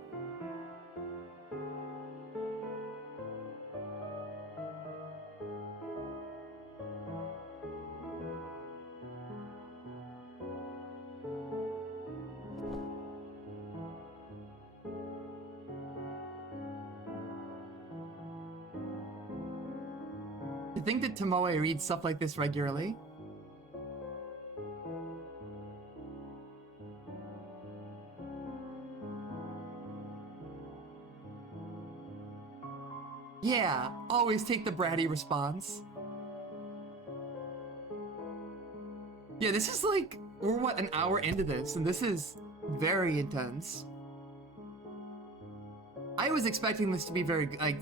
To think that Tomoe reads stuff like this regularly. Yeah, always take the bratty response. Yeah, this is like, we're what, an hour into this, and this is very intense. I was expecting this to be very, like,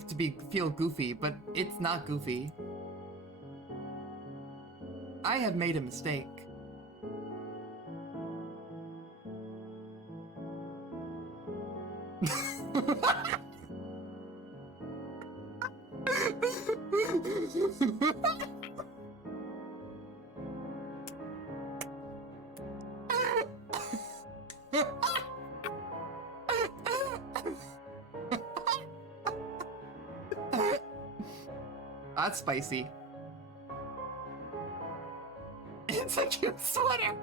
feel goofy, but it's not goofy. I have made a mistake. That's spicy. It's a cute sweater.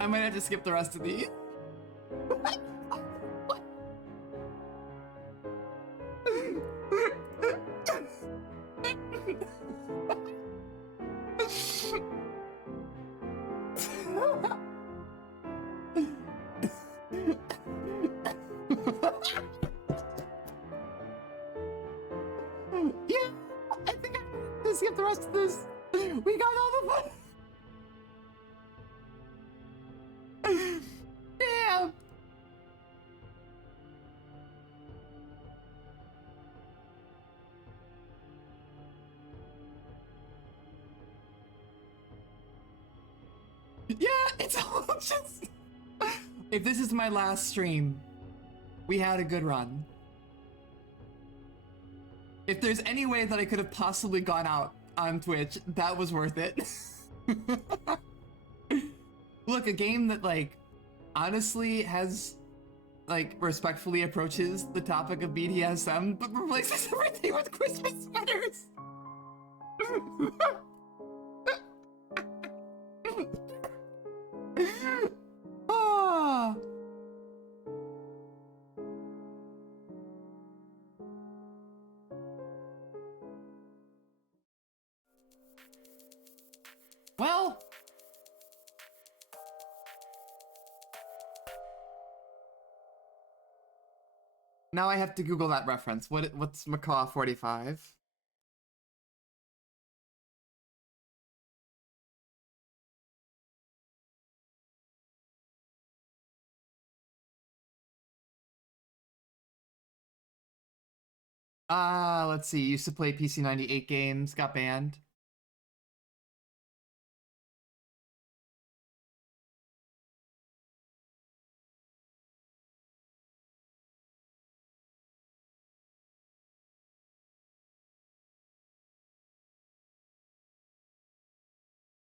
I might have to skip the rest of these. Yeah, I think I have to skip the rest of this. We got all the fun. Damn. It's all just... If this is my last stream, we had a good run. If there's any way that I could have possibly gone out on Twitch, that was worth it. Look, a game that, like, honestly has, like, respectfully approaches the topic of BDSM, but replaces everything with Christmas sweaters. Ah. Well, now I have to Google that reference. What's Macaw 45? Let's see. Used to play PC 98 games, got banned.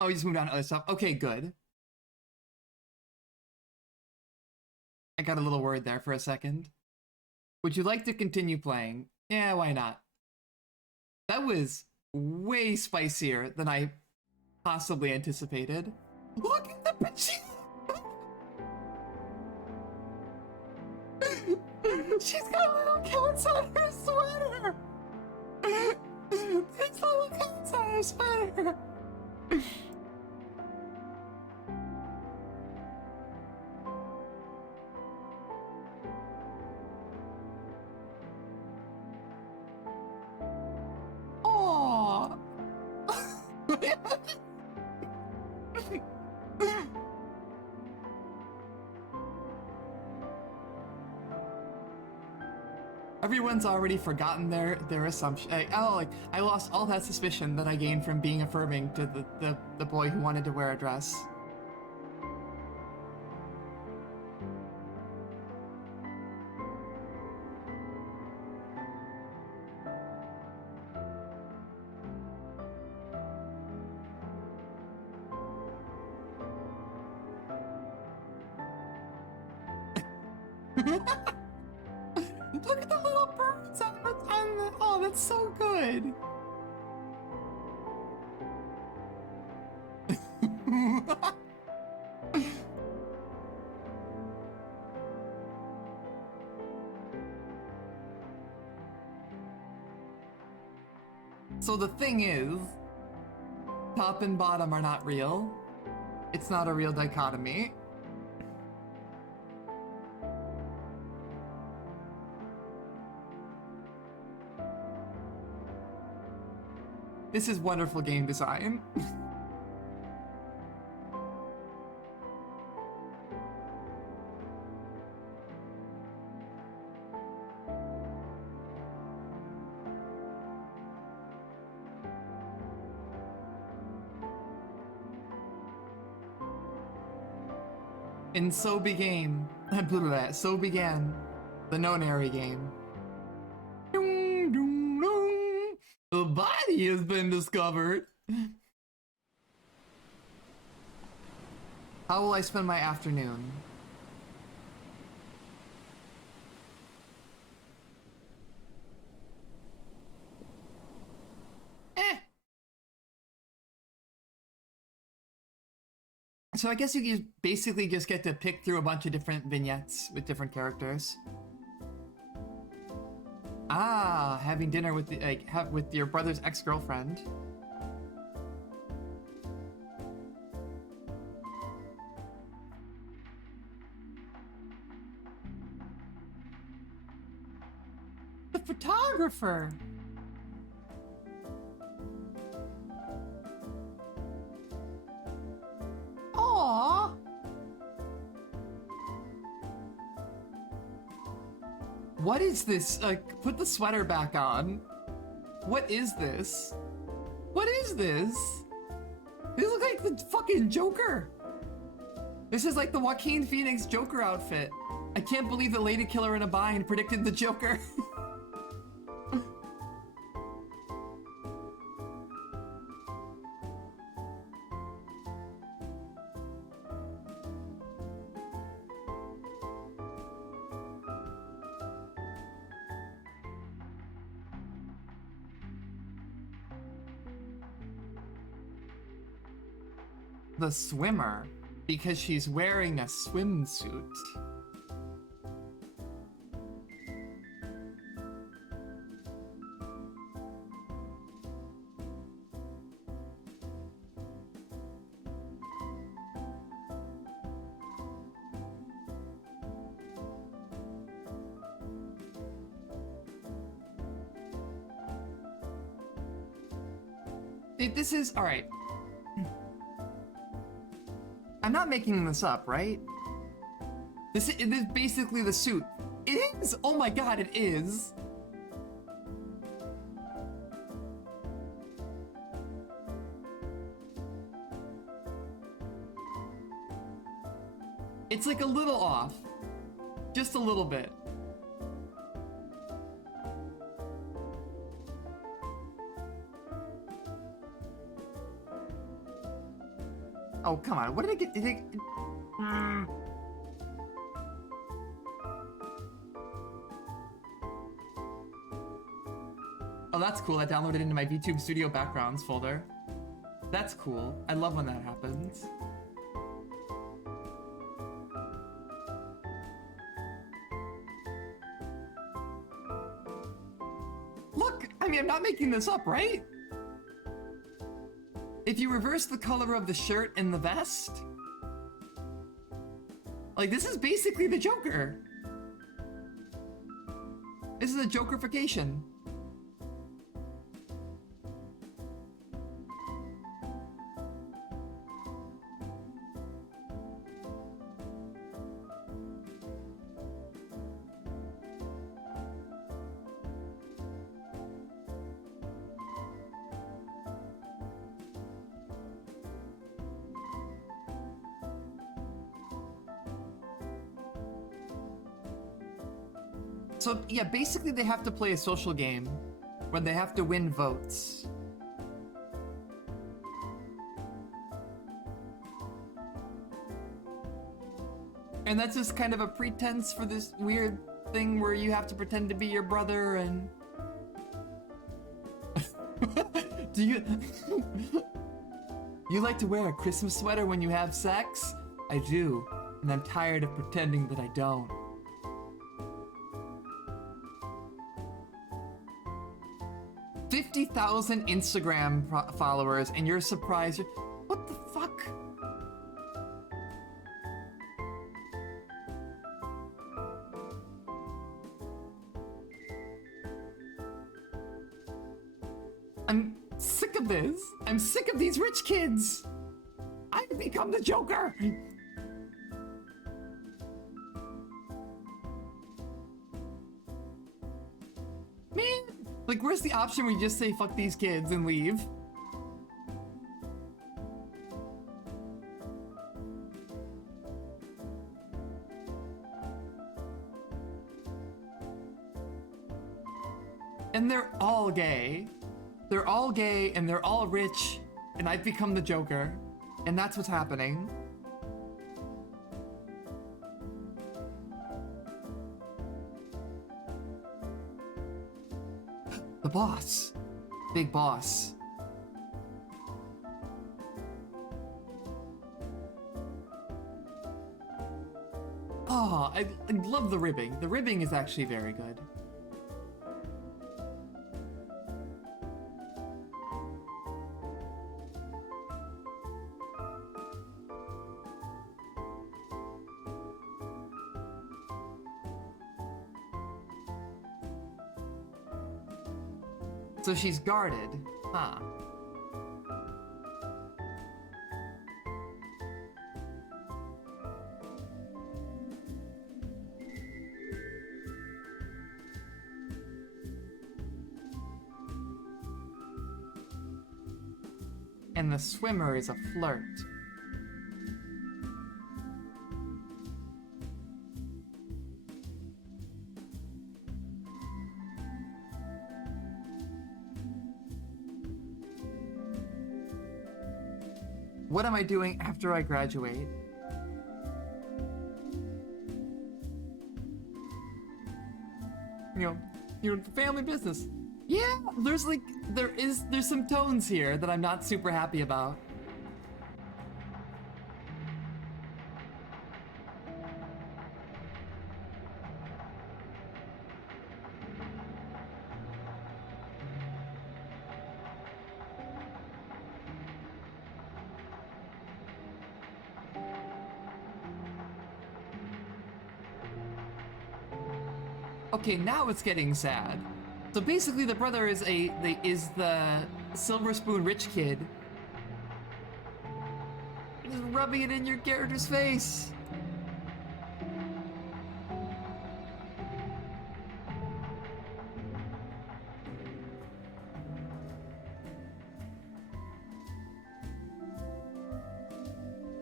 Oh, you just moved on to other stuff. Okay, good. I got a little worried there for a second. Would you like to continue playing? Yeah, why not? That was way spicier than I possibly anticipated. Look at the Pachino! She's got little cats on her sweater! There's little cats on her sweater! Aww! Everyone's already forgotten their assumption. I lost all that suspicion that I gained from being affirming to the boy who wanted to wear a dress. Look at the little birds on the, oh, that's so good. So the thing is, top and bottom are not real. It's not a real dichotomy. This is wonderful game design. And so began the nonary game. Dum, dum, dum. The body has been discovered. How will I spend my afternoon? So I guess you basically just get to pick through a bunch of different vignettes with different characters. Ah, having dinner with with your brother's ex-girlfriend. The photographer. Aww. What is this? Put the sweater back on. What is this? What is this? These look like the fucking Joker. This is like the Joaquin Phoenix Joker outfit. I can't believe that Ladykiller in a bind predicted the Joker. The swimmer, because she's wearing a swimsuit. This is all right. I'm not making this up, right? This is basically the suit. It is! Oh my god, it is! It's like a little off. Just a little bit. Oh, come on. What did I get? Oh, that's cool. I downloaded it into my VTube Studio Backgrounds folder. That's cool. I love when that happens. Look! I mean, I'm not making this up, right? If you reverse the color of the shirt and the vest, like, this is basically the Joker. This is a Jokerification. So, yeah, basically they have to play a social game where they have to win votes. And that's just kind of a pretense for this weird thing where you have to pretend to be your brother and... Do you... You like to wear a Christmas sweater when you have sex? I do, and I'm tired of pretending that I don't. 50,000 Instagram followers, and you're surprised. What the fuck? I'm sick of this. I'm sick of these rich kids. I've become the Joker. Man. Like, where's the option where you just say, fuck these kids and leave? And they're all gay. They're all gay and they're all rich, and I've become the Joker. And that's what's happening. The boss. Big boss. Oh, I love the ribbing. The ribbing is actually very good. So she's guarded, huh? And the swimmer is a flirt. What am I doing after I graduate? Your family business. Yeah, there's some tones here that I'm not super happy about. Okay, now it's getting sad. So basically, the brother is the silver spoon rich kid. Just rubbing it in your character's face.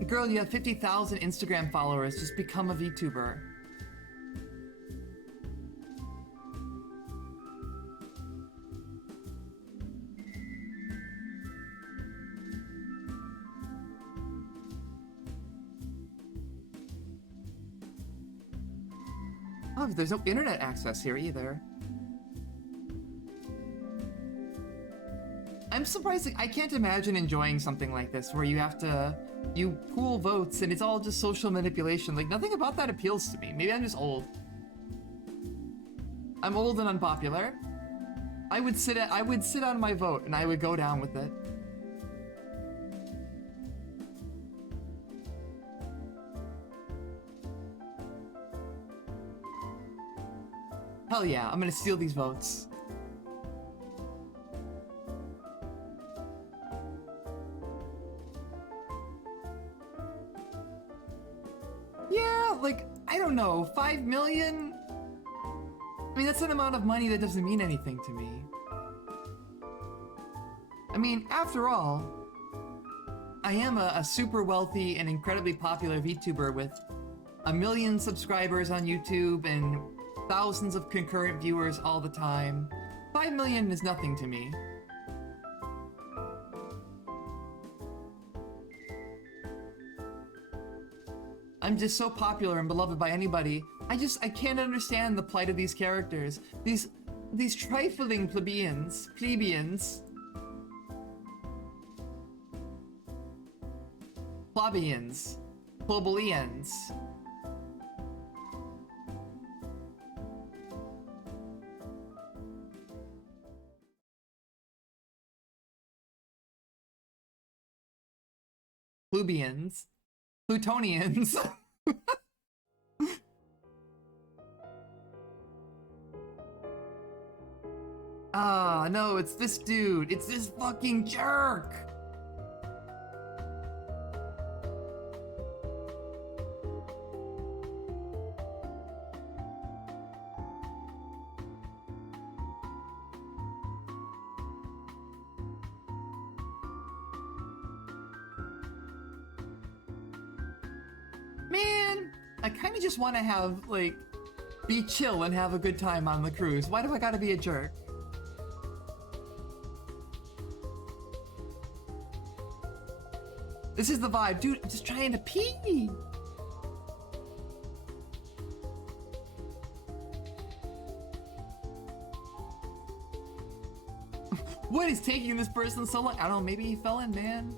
Girl, you have 50,000 Instagram followers. Just become a VTuber. Oh, there's no internet access here either. I'm surprised. I can't imagine enjoying something like this where you pool votes and it's all just social manipulation. Like, nothing about that appeals to me. Maybe I'm just old. I'm old and unpopular. I would sit on my vote and I would go down with it. Hell yeah, I'm gonna steal these votes. Yeah, like, I don't know, 5 million? I mean, that's an amount of money that doesn't mean anything to me. I mean, after all, I am a super wealthy and incredibly popular VTuber with 1 million subscribers on YouTube and thousands of concurrent viewers all the time. 5 million is nothing to me. I'm just so popular and beloved by anybody. I can't understand the plight of these characters. These trifling plebeians. Plebeians. Plebeians. Plebeians. Plutonians. Ah, no, it's this dude. It's this fucking jerk. Man, I kind of just want to have, like, be chill and have a good time on the cruise. Why do I gotta be a jerk? This is the vibe. Dude, I'm just trying to pee. What is taking this person so long? I don't know, maybe he fell in, man.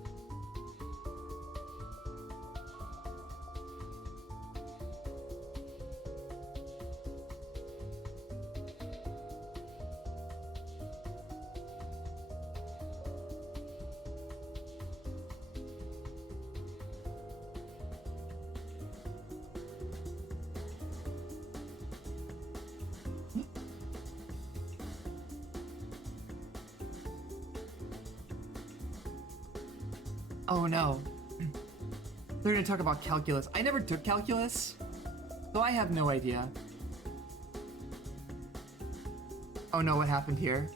Oh no. They're gonna talk about calculus. I never took calculus, so I have no idea. Oh no, what happened here?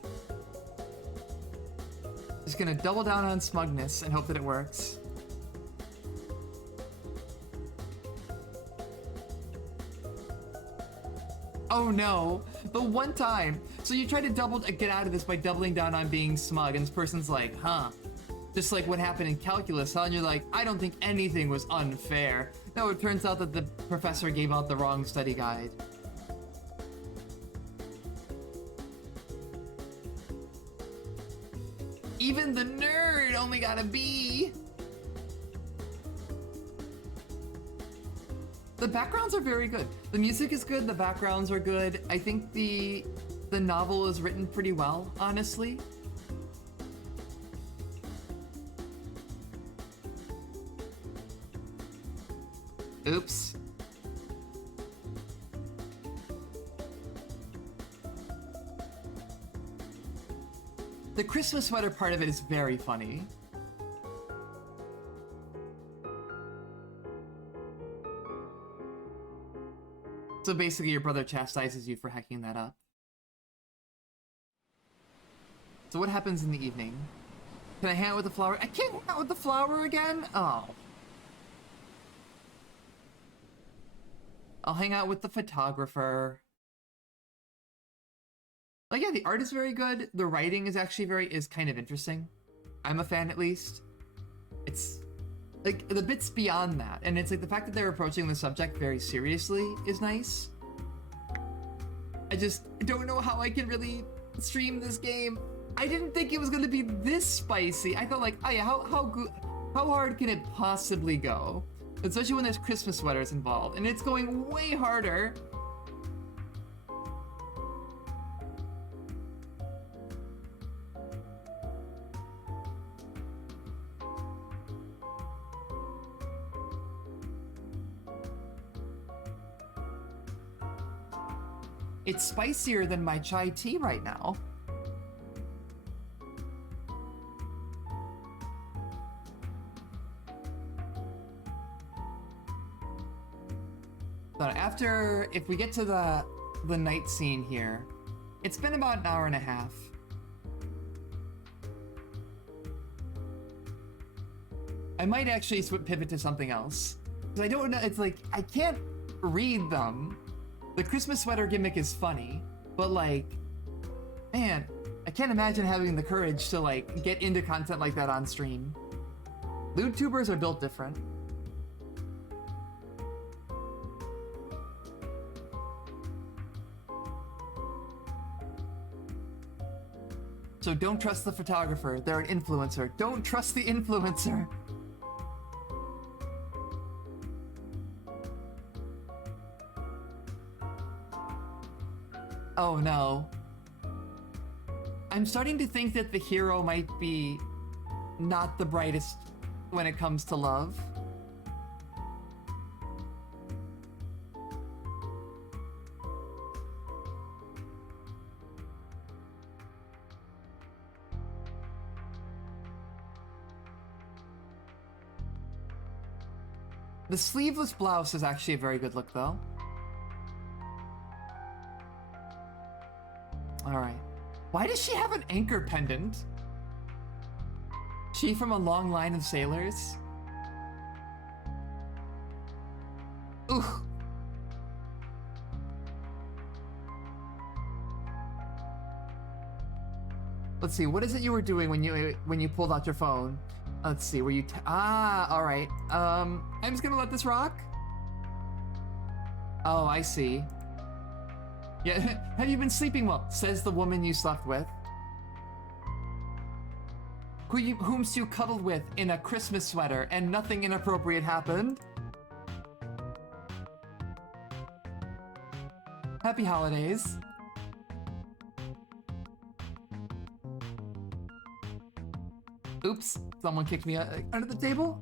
Just gonna double down on smugness and hope that it works. Oh no, the one time. So you try to get out of this by doubling down on being smug, and this person's like, huh, Just like what happened in calculus, huh? And you're like, I don't think anything was unfair. No, it turns out that the professor gave out the wrong study guide. Even the nerd only got a B. The backgrounds are very good. The music is good, the backgrounds are good. I think the novel is written pretty well, honestly. Oops. The Christmas sweater part of it is very funny. So basically your brother chastises you for hacking that up. So what happens in the evening? Can I hang out with the flower? I can't hang out with the flower again? Oh. I'll hang out with the photographer. Like, yeah, the art is very good. The writing is actually is kind of interesting. I'm a fan, at least. It's like the bits beyond that, and it's like the fact that they're approaching the subject very seriously is nice. I just don't know how I can really stream this game. I didn't think it was going to be this spicy. I thought like, oh yeah, how hard can it possibly go? Especially when there's Christmas sweaters involved, and it's going way harder. It's spicier than my chai tea right now. So after, if we get to the night scene here, it's been about an hour and a half. I might actually pivot to something else. Because I don't know, it's like, I can't read them. The Christmas sweater gimmick is funny, but like, man, I can't imagine having the courage to like get into content like that on stream. LootTubers are built different. So don't trust the photographer, they're an influencer. Don't trust the influencer. Oh no. I'm starting to think that the hero might be not the brightest when it comes to love. The sleeveless blouse is actually a very good look though. Alright. Why does she have an anchor pendant? She from a long line of sailors? Ugh. Let's see, what is it you were doing when you pulled out your phone? Let's see, were you all right. I'm just gonna let this rock. Oh, I see. Yeah, have you been sleeping well? Says the woman you slept with. Whomst you cuddled with in a Christmas sweater and nothing inappropriate happened. Happy holidays. Oops, someone kicked me under the table.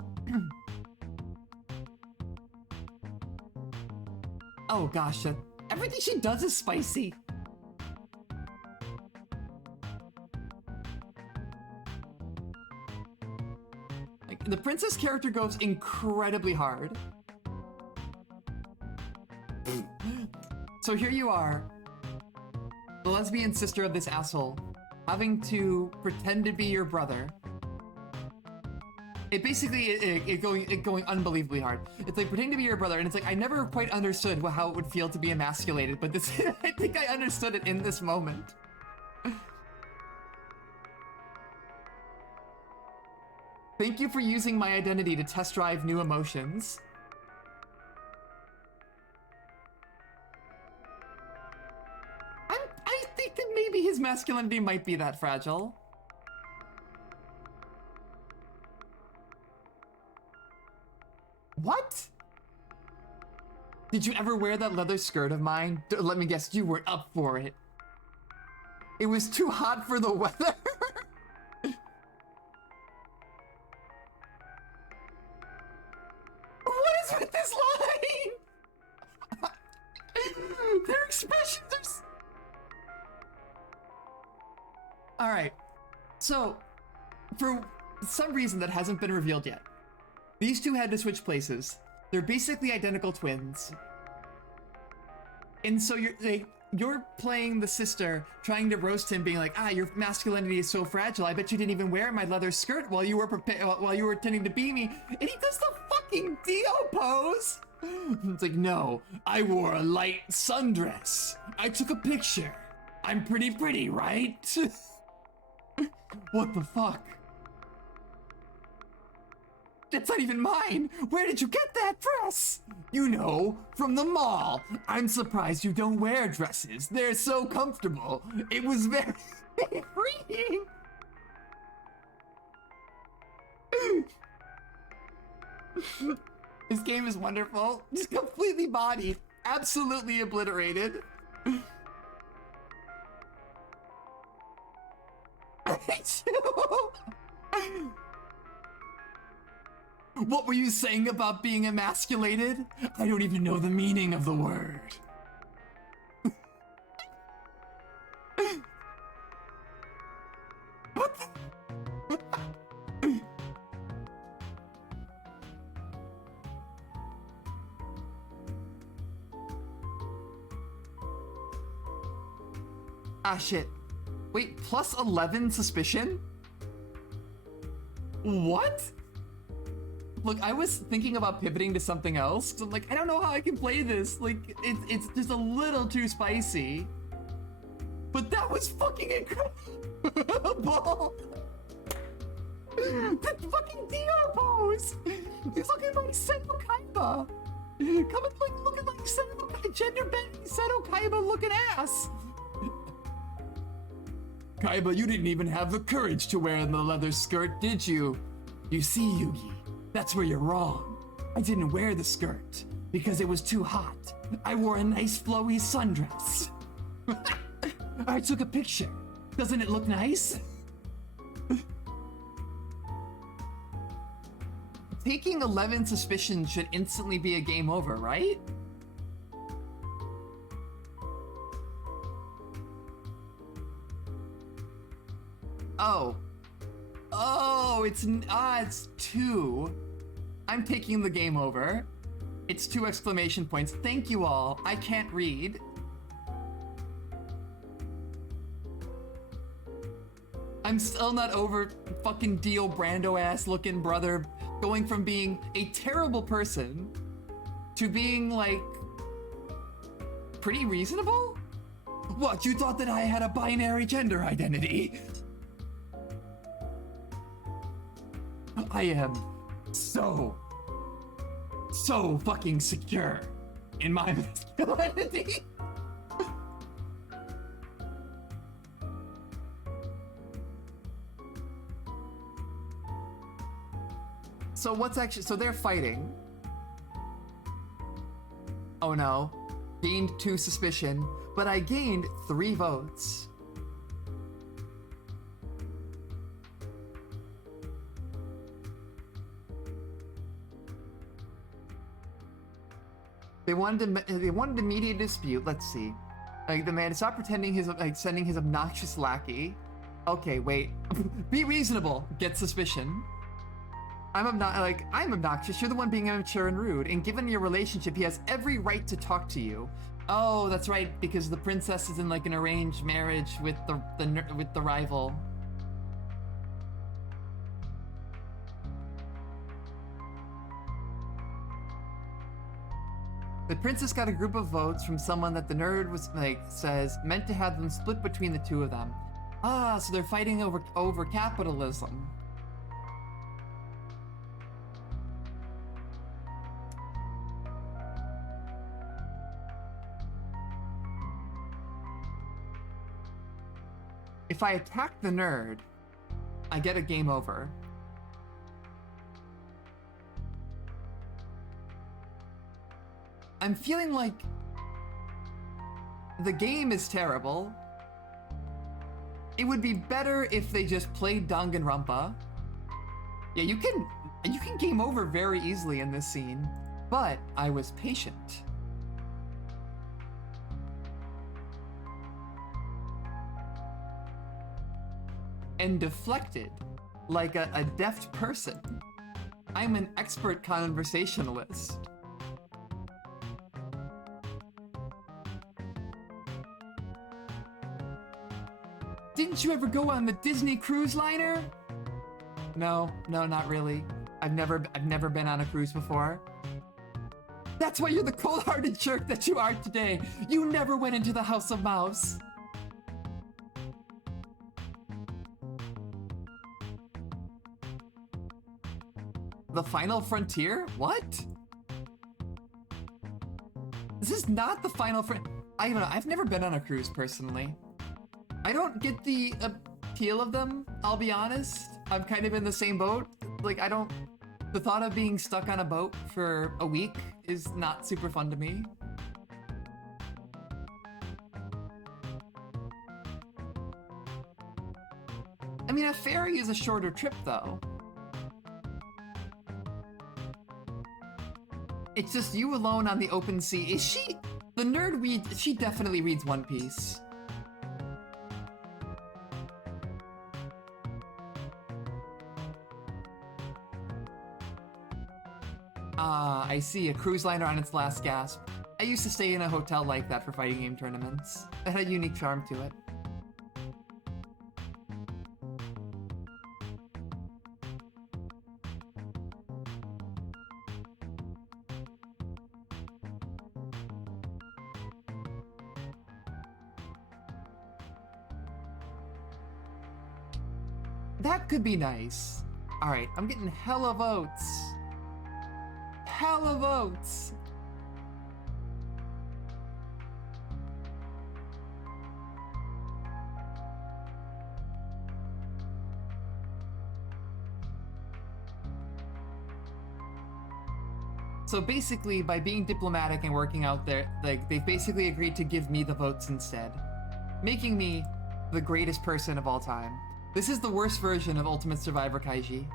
Oh gosh, everything she does is spicy. Like, the princess character goes incredibly hard. So here you are, the lesbian sister of this asshole, having to pretend to be your brother. It basically, going unbelievably hard. It's like pretending to be your brother, and it's like, I never quite understood how it would feel to be emasculated, but this, I think I understood it in this moment. Thank you for using my identity to test drive new emotions. I think that maybe his masculinity might be that fragile. What? Did you ever wear that leather skirt of mine? Let me guess, you weren't up for it. It was too hot for the weather. What is with this line? Their expressions are... Alright, so, for some reason that hasn't been revealed yet, these two had to switch places. They're basically identical twins. And so you're playing the sister, trying to roast him, being like, your masculinity is so fragile. I bet you didn't even wear my leather skirt while you were pretending to be me. And he does the fucking Dio pose. It's like, no, I wore a light sundress. I took a picture. I'm pretty, right? What the fuck? That's not even mine! Where did you get that dress? You know, from the mall. I'm surprised you don't wear dresses. They're so comfortable. It was very freeing. This game is wonderful. Just completely bodied. Absolutely obliterated. I hate you! What were you saying about being emasculated? I don't even know the meaning of the word. What the... Shit. Wait, plus 11 suspicion? What? Look, I was thinking about pivoting to something else, because I'm like, I don't know how I can play this. Like, it's just a little too spicy. But that was fucking incredible! That fucking Dio pose! He's looking like Seto Kaiba! Coming like looking like Seto, gender-bending Seto Kaiba looking ass! Kaiba, you didn't even have the courage to wear the leather skirt, did you? You see, Yugi, that's where you're wrong. I didn't wear the skirt because it was too hot. I wore a nice flowy sundress. I took a picture. Doesn't it look nice? Taking 11 suspicion should instantly be a game over, right? Oh, it's 2. I'm taking the game over. It's 2 exclamation points. Thank you all. I can't read. I'm still not over fucking Dio Brando ass looking brother going from being a terrible person to being like pretty reasonable? What, you thought that I had a binary gender identity? I am so fucking secure in my masculinity. So what's actually, so they're fighting. Oh no, gained 2 suspicion, but I gained 3 votes. They wanted to mediate a dispute. Let's see. Like, the man, stop pretending sending his obnoxious lackey. Okay, wait. Be reasonable. Get suspicion. I'm obnoxious. You're the one being immature and rude. And given your relationship, he has every right to talk to you. Oh, that's right, because the princess is in like an arranged marriage with the rival. The princess got a group of votes from someone that the nerd was says meant to have them split between the 2 of them. So they're fighting over capitalism. If I attack the nerd, I get a game over. I'm feeling like the game is terrible. It would be better if they just played Danganronpa. Yeah, you can game over very easily in this scene, but I was patient. And deflected like a deft person. I'm an expert conversationalist. Didn't you ever go on the Disney cruise liner? No, not really. I've never been on a cruise before. That's why you're the cold-hearted jerk that you are today. You never went into the House of Mouse. The Final Frontier? What? This is not the Final I don't know, I've never been on a cruise personally. I don't get the appeal of them, I'll be honest. I'm kind of in the same boat. Like, the thought of being stuck on a boat for a week is not super fun to me. I mean, a ferry is a shorter trip though. It's just you alone on the open sea. Is she... The nerd reads... She definitely reads One Piece. Ah, I see. A cruise liner on its last gasp. I used to stay in a hotel like that for fighting game tournaments. It had a unique charm to it. That could be nice. Alright, I'm getting hella votes. Hella votes! So basically, by being diplomatic and working out there, like, they've basically agreed to give me the votes instead, making me the greatest person of all time. This is the worst version of Ultimate Survivor Kaiji.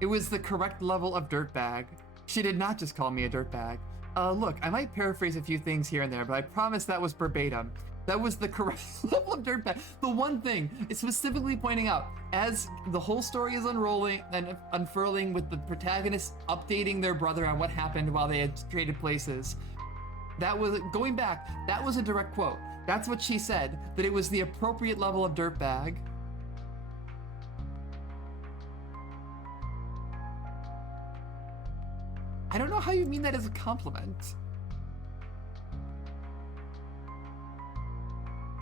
It was the correct level of dirtbag. She did not just call me a dirtbag. Look, I might paraphrase a few things here and there, but I promise that was verbatim. That was the correct level of dirtbag. The one thing is specifically pointing out, as the whole story is unrolling and unfurling with the protagonist updating their brother on what happened while they had traded places. That was, going back, that was a direct quote. That's what she said, that it was the appropriate level of dirtbag. I don't know how you mean that as a compliment.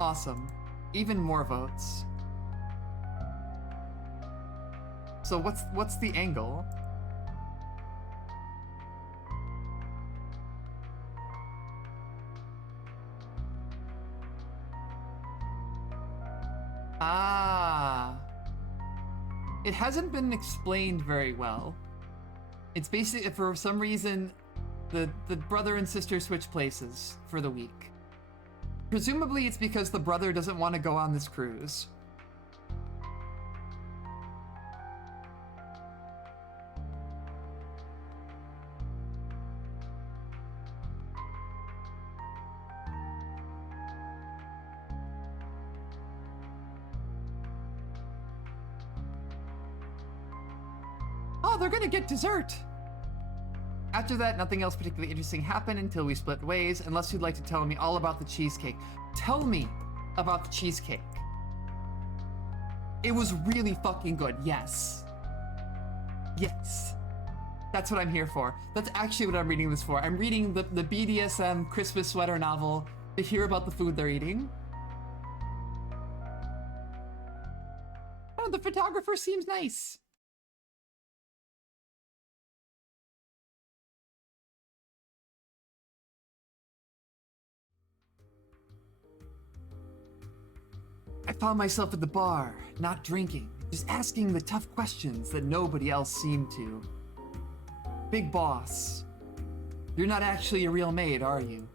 Awesome. Even more votes. So what's the angle? Ah. It hasn't been explained very well. It's basically, for some reason, the brother and sister switch places for the week. Presumably it's because the brother doesn't want to go on this cruise. Oh, they're gonna get dessert! After that, nothing else particularly interesting happened until we split ways, unless you'd like to tell me all about the cheesecake. Tell me about the cheesecake. It was really fucking good, yes. Yes. That's what I'm here for. That's actually what I'm reading this for. I'm reading the BDSM Christmas sweater novel to hear about the food they're eating. Oh, the photographer seems nice. Found myself at the bar, not drinking, just asking the tough questions that nobody else seemed to. Big boss, you're not actually a real maid, are you?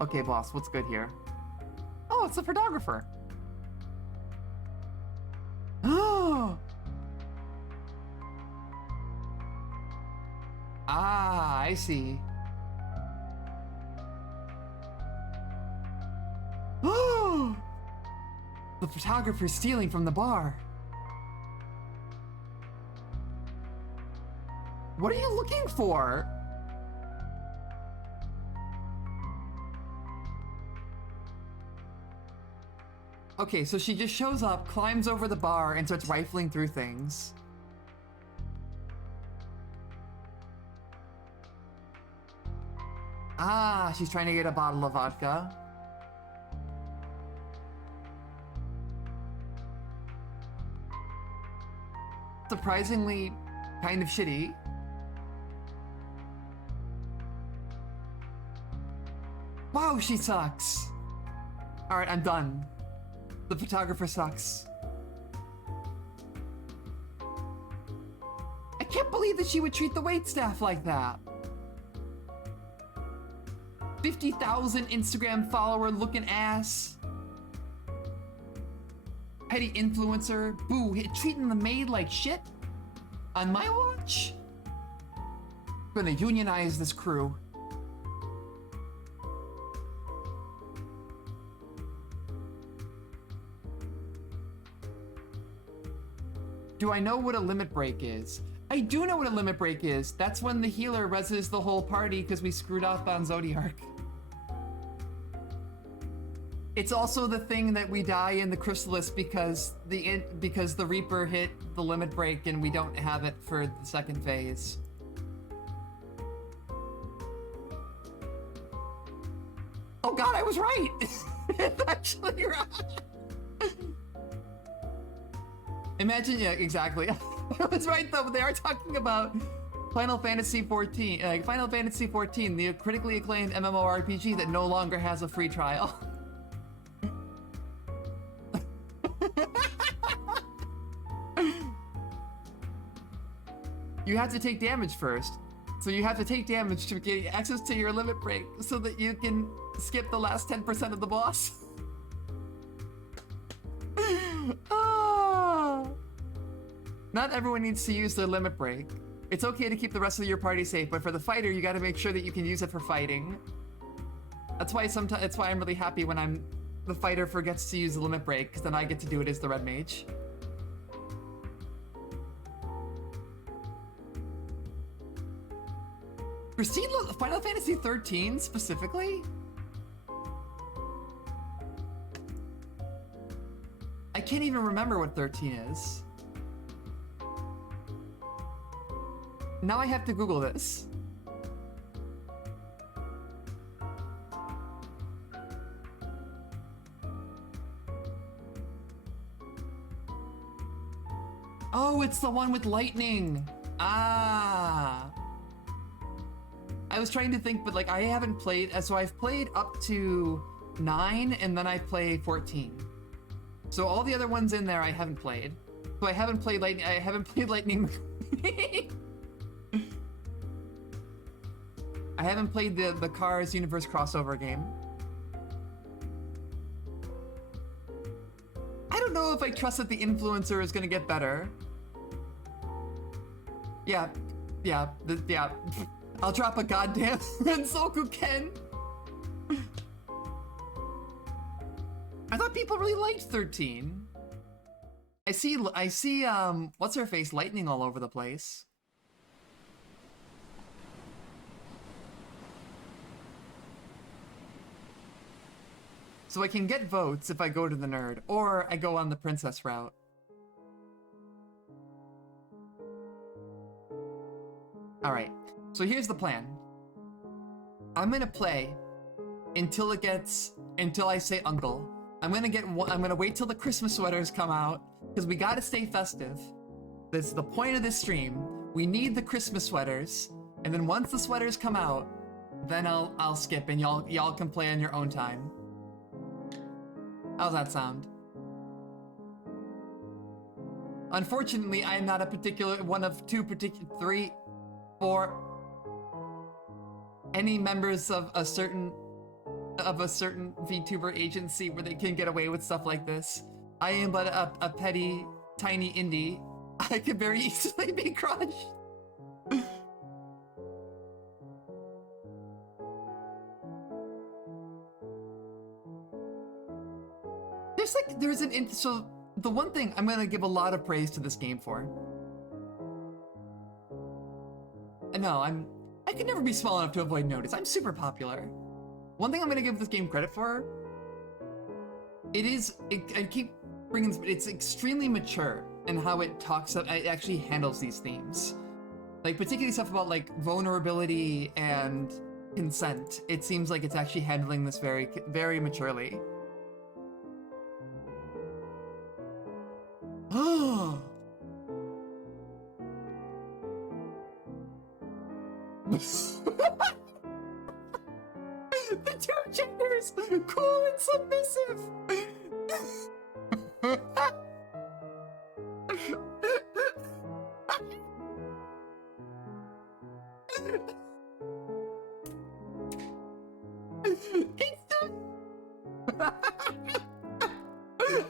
Okay, boss, what's good here? Oh, it's a photographer. Oh! Ah, I see. Oh! The photographer's stealing from the bar. What are you looking for? Okay, so she just shows up, climbs over the bar, and starts rifling through things. Ah, she's trying to get a bottle of vodka. Surprisingly, kind of shitty. Wow, she sucks. Alright, I'm done. The photographer sucks. I can't believe that she would treat the waitstaff like that. 50,000 Instagram follower looking ass. Petty influencer. Boo, treating the maid like shit? On my watch? I'm gonna unionize this crew. Do I know what a limit break is? I do know what a limit break is. That's when the healer reses the whole party because we screwed up on Zodiark. It's also the thing that we die in the Chrysalis because the Reaper hit the limit break and we don't have it for the second phase. Oh god, I was right! It's actually right! Imagine, yeah, exactly. I was right though, but they are talking about Final Fantasy XIV. Final Fantasy XIV, the critically acclaimed MMORPG that no longer has a free trial. You have to take damage first. So you have to take damage to get access to your limit break so that you can skip the last 10% of the boss. Not everyone needs to use their limit break. It's okay to keep the rest of your party safe, but for the fighter, you gotta make sure that you can use it for fighting. That's why I'm really happy when the fighter forgets to use the limit break, because then I get to do it as the red mage. Prestige Final Fantasy XIII specifically? I can't even remember what 13 is. Now I have to Google this. Oh, it's the one with lightning. Ah. I was trying to think, but like I haven't played, so I've played up to 9 and then I play 14. So all the other ones in there I haven't played. So I haven't played Lightning, I haven't played the Cars Universe crossover game. I don't know if I trust that the influencer is gonna get better. Yeah. I'll drop a goddamn Rensoku Ken. I thought people really liked 13. I see what's her face lightning all over the place. So I can get votes if I go to the nerd, or I go on the princess route. Alright, so here's the plan. I'm gonna play until I say uncle. I'm gonna wait till the Christmas sweaters come out, because we gotta stay festive. This is the point of this stream. We need the Christmas sweaters, and then once the sweaters come out, then I'll skip and y'all can play on your own time. How's that sound? Unfortunately, I am not a particular one of three, four, any members of a certain VTuber agency where they can get away with stuff like this. I am but a petty, tiny indie. I could very easily be crushed. So the one thing I'm gonna give a lot of praise to this game for. No, I can never be small enough to avoid notice. I'm super popular. One thing I'm gonna give this game credit for, I keep bringing, it's extremely mature in how it actually handles these themes. Like, particularly stuff about, like, vulnerability and consent. It seems like it's actually handling this very, very maturely. Oh! The two genders! Cool and submissive!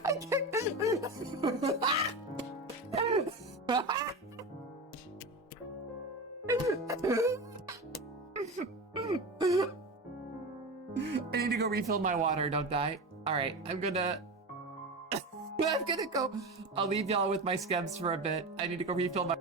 I can't. I need to go refill my water, don't die. Alright, I'm gonna go. I'll leave y'all with my skebs for a bit. I need to go refill my.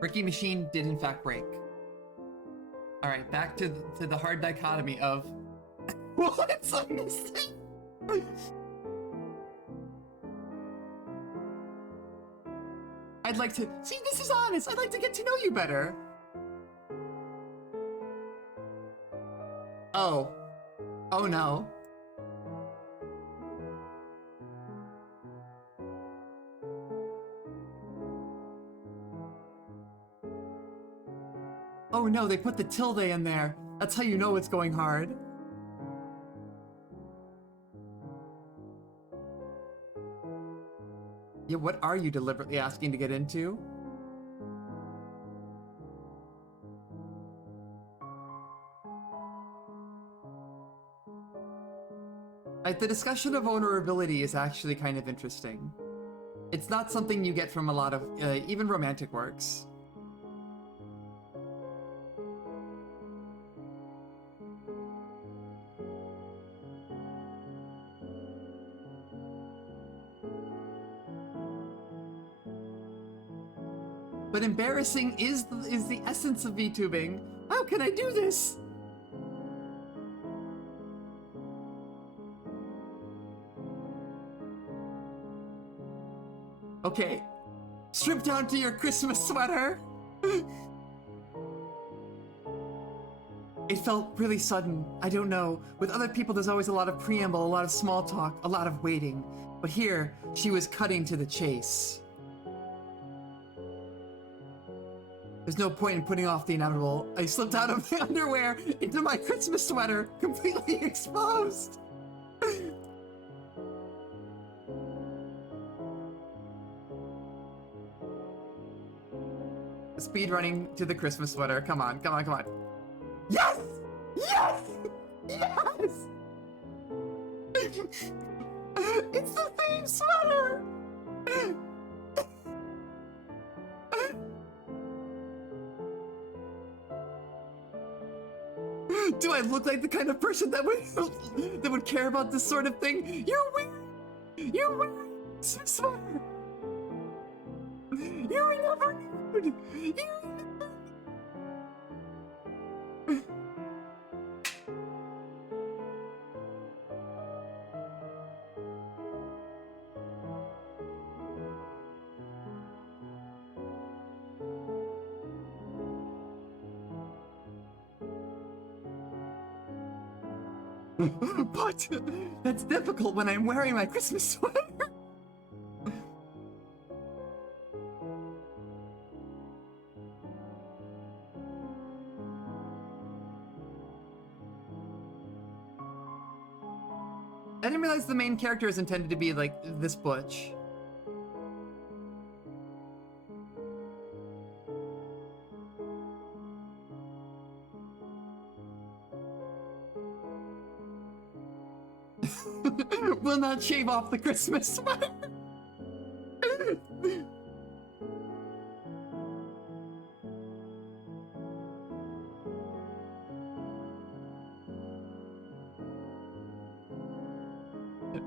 Ricky Machine did in fact break. All right, back to the hard dichotomy of what's on this thing. I'd like to see. This is honest. I'd like to get to know you better. Oh no. Oh no, they put the tilde in there. That's how you know it's going hard. Yeah, what are you deliberately asking to get into? Like, the discussion of vulnerability is actually kind of interesting. It's not something you get from a lot of, even romantic works. But embarrassing is the essence of VTubing. How can I do this? Okay, strip down to your Christmas sweater. It felt really sudden. I don't know. With other people, there's always a lot of preamble, a lot of small talk, a lot of waiting. But here, she was cutting to the chase. There's no point in putting off the inevitable. I slipped out of my underwear into my Christmas sweater, completely exposed. Speed running to the Christmas sweater. Come on, come on, come on. Yes! Yes! Yes! It's the same sweater! Do I look like the kind of person that would care about this sort of thing? You're wearing this sweater. You were never nude. But that's difficult when I'm wearing my Christmas sweater. I didn't realize the main character is intended to be like this butch. Will not shave off the Christmas sweater.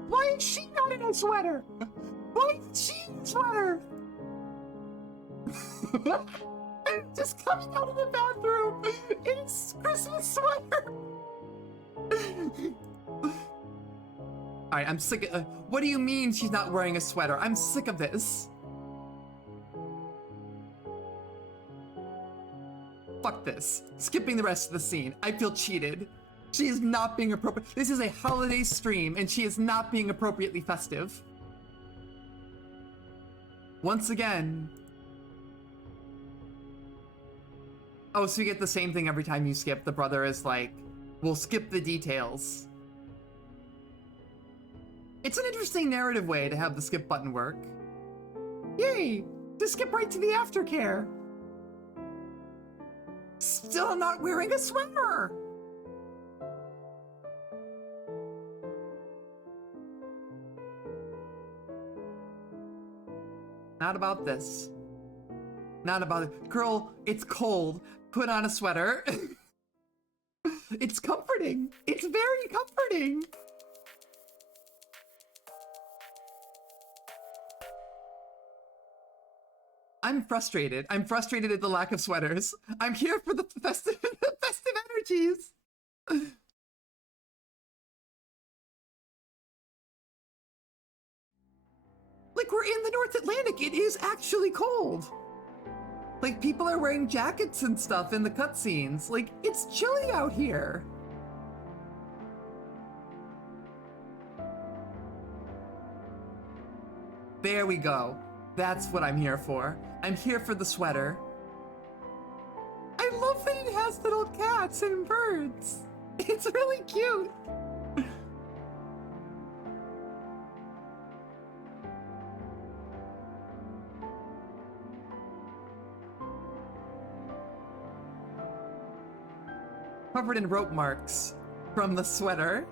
Why is she not in a sweater? Why is she in a sweater? Just coming out of the bathroom in a Christmas sweater. Alright, I'm sick of- what do you mean she's not wearing a sweater? I'm sick of this. Fuck this. Skipping the rest of the scene. I feel cheated. She is not being appropriate. This is a holiday stream, and she is not being appropriately festive. Once again. Oh, so you get the same thing every time you skip. The brother is like, we'll skip the details. It's an interesting narrative way to have the skip button work. Yay! To skip right to the aftercare. Still not wearing a sweater! Not about this. Not about it. Girl, it's cold. Put on a sweater. It's comforting. It's very comforting. I'm frustrated. I'm frustrated at the lack of sweaters. I'm here for the festive energies. Like, we're in the North Atlantic. It is actually cold. Like, people are wearing jackets and stuff in the cutscenes. Like, it's chilly out here. There we go. That's what I'm here for. I'm here for the sweater. I love that it has little cats and birds. It's really cute. Covered in rope marks from the sweater.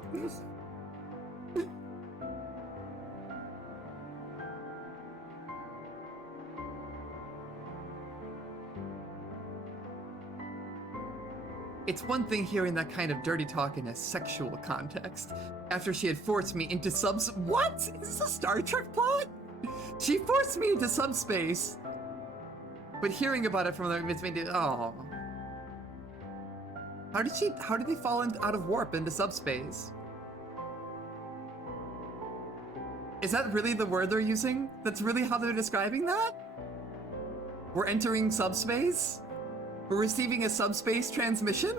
It's one thing hearing that kind of dirty talk in a sexual context. After she had forced me into What? Is this a Star Trek plot? She forced me into subspace. But hearing about it from them, it's made it, oh. How did they fall out of warp into subspace? Is that really the word they're using? That's really how they're describing that? We're entering subspace? We're receiving a subspace transmission?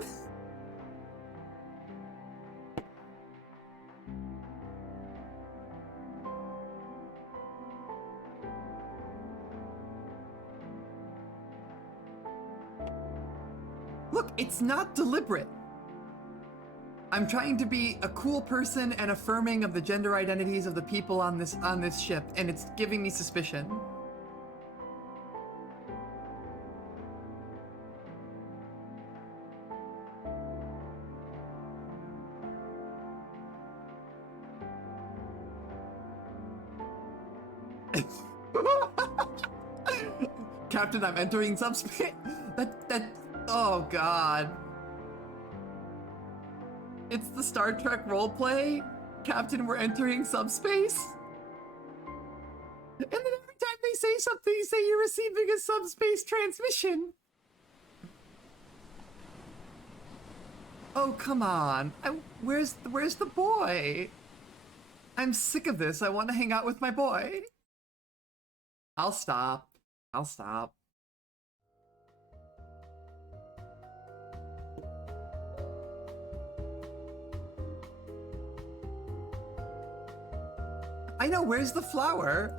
Look, it's not deliberate. I'm trying to be a cool person and affirming of the gender identities of the people on this ship, and it's giving me suspicion. Captain, I'm entering subspace. Oh god. It's the Star Trek roleplay. Captain, we're entering subspace. And then every time they say something, you say you're receiving a subspace transmission. Oh, come on. Where's the boy? I'm sick of this. I want to hang out with my boy. I'll stop. I know, where's the flower?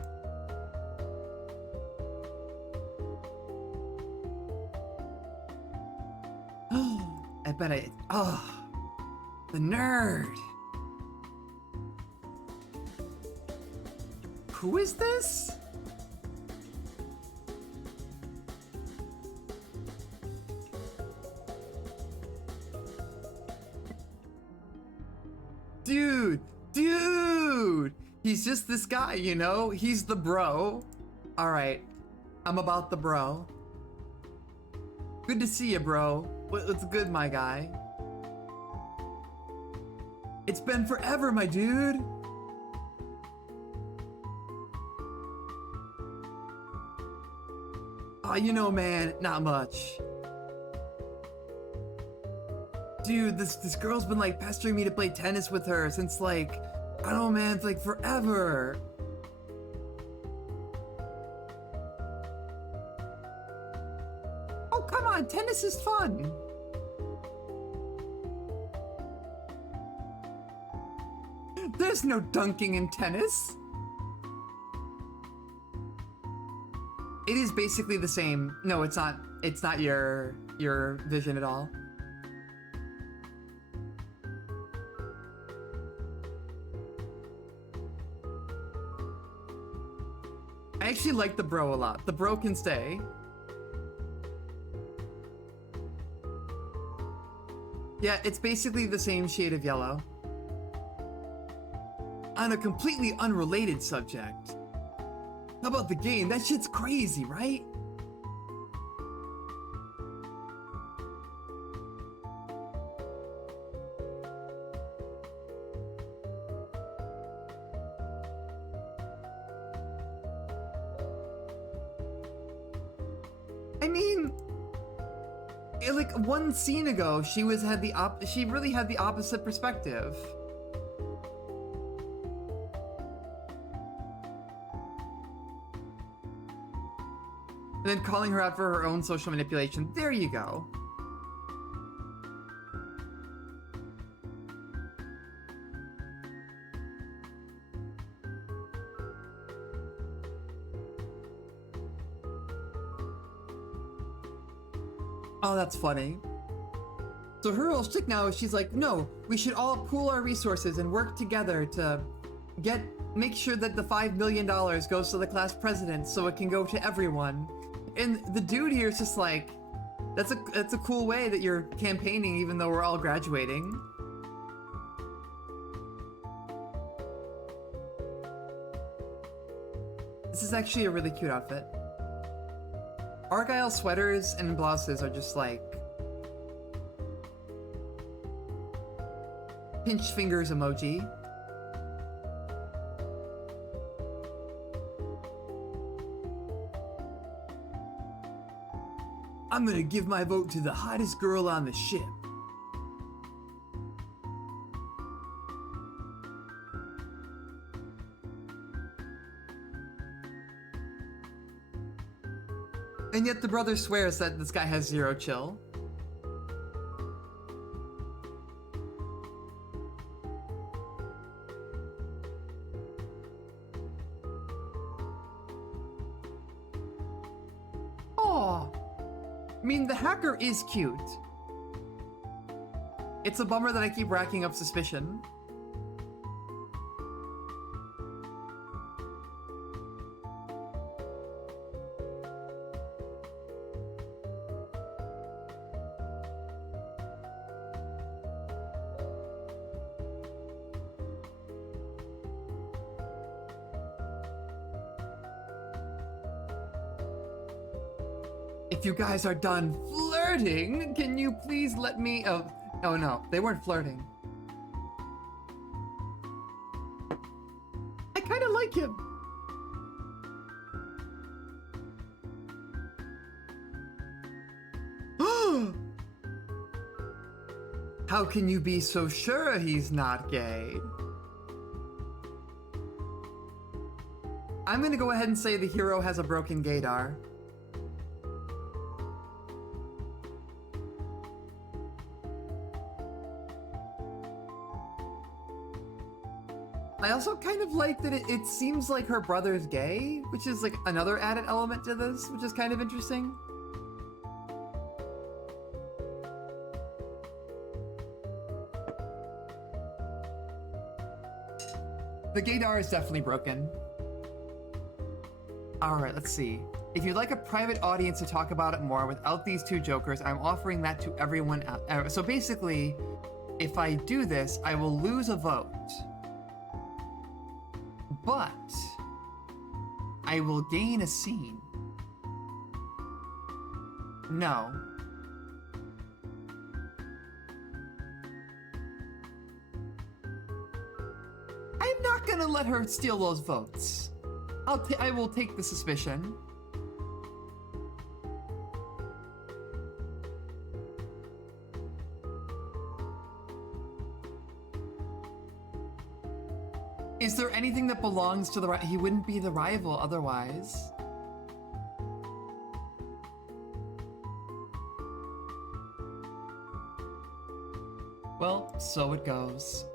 I bet the nerd. Who is this? Dude! He's just this guy, you know? He's the bro. Alright. I'm about the bro. Good to see you, bro. What's good, my guy? It's been forever, my dude. Oh, you know, man, not much. Dude, this girl's been like pestering me to play tennis with her since like, I don't know, man, it's like forever. Oh, come on, tennis is fun. There's no dunking in tennis. It is basically the same. No, it's not. It's not your vision at all. I actually like the bro a lot. The bro can stay. Yeah, it's basically the same shade of yellow. On a completely unrelated subject. How about the game? That shit's crazy, right? I mean, like one scene ago, she really had the opposite perspective. And then calling her out for her own social manipulation. There you go. Oh, that's funny. So her whole shtick now is she's like, no, we should all pool our resources and work together to make sure that the $5 million goes to the class president so it can go to everyone. And the dude here is just like, that's a cool way that you're campaigning even though we're all graduating. This is actually a really cute outfit. Argyle sweaters and blouses are just like pinch fingers emoji. I'm gonna give my vote to the hottest girl on the ship. And yet the brother swears that this guy has zero chill. Aw. I mean, the hacker is cute. It's a bummer that I keep racking up suspicion. If you guys are done flirting, can you please let me... Oh no, they weren't flirting. I kind of like him. How can you be so sure he's not gay? I'm gonna go ahead and say the hero has a broken gaydar. I also kind of like that it seems like her brother's gay, which is like another added element to this, which is kind of interesting. The gaydar is definitely broken. Alright, let's see. If you'd like a private audience to talk about it more without these two jokers, I'm offering that to everyone else. So basically, if I do this, I will lose a vote. But I will gain a scene. No. I'm not gonna let her steal those votes. I will take the suspicion. Is there anything that belongs to the rival? He wouldn't be the rival otherwise. Well, so it goes.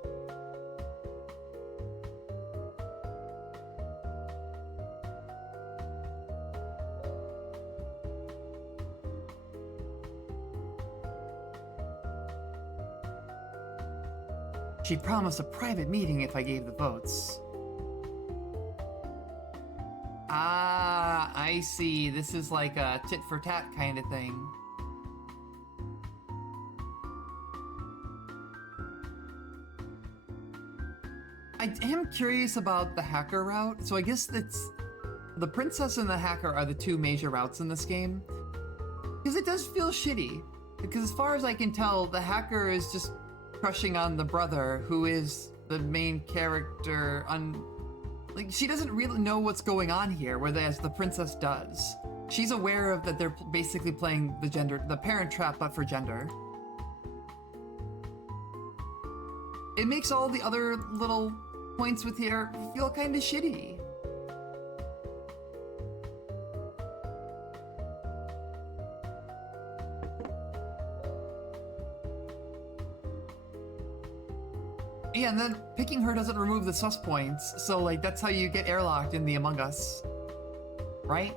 She promised a private meeting if I gave the votes. Ah, I see. This is like a tit for tat kind of thing. I am curious about the hacker route. So I guess that's... The princess and the hacker are the two major routes in this game. Because it does feel shitty. Because as far as I can tell, the hacker is just crushing on the brother, who is the main character. Like, she doesn't really know what's going on here, whereas the princess does. She's aware of that they're basically playing the parent trap, but for gender. It makes all the other little points with here feel kind of shitty. Yeah, and then picking her doesn't remove the sus points, so like that's how you get airlocked in the Among Us, right?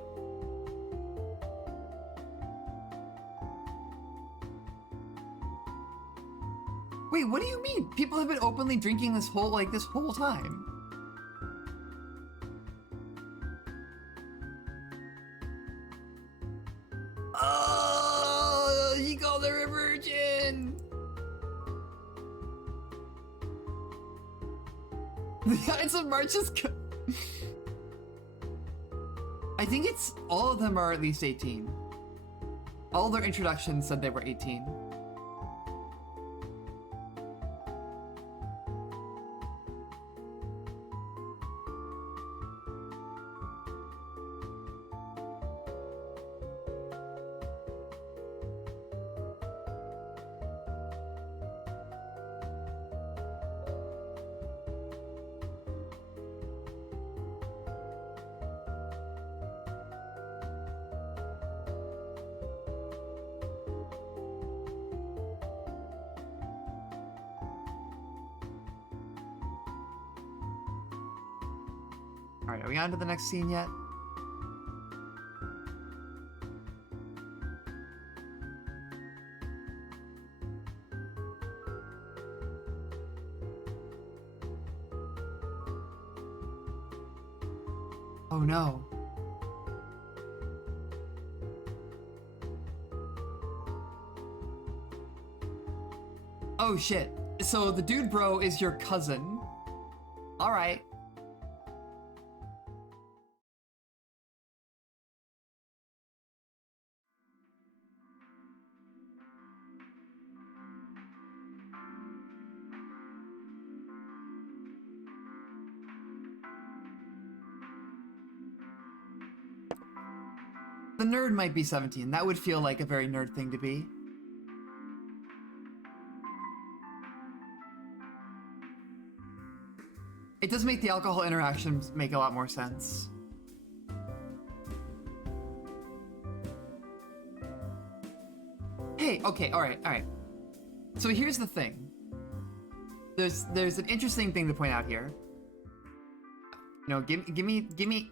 Wait, what do you mean? People have been openly drinking this whole time. Oh, he called her a virgin. The Ides of March is I think it's all of them are at least 18. All their introductions said they were 18. Alright, are we on to the next scene yet? Oh no. Oh shit. So the dude bro is your cousin. Alright. The nerd might be 17. That would feel like a very nerd thing to be. It does make the alcohol interactions make a lot more sense. Hey, okay, alright. So here's the thing. There's an interesting thing to point out here. No, give me.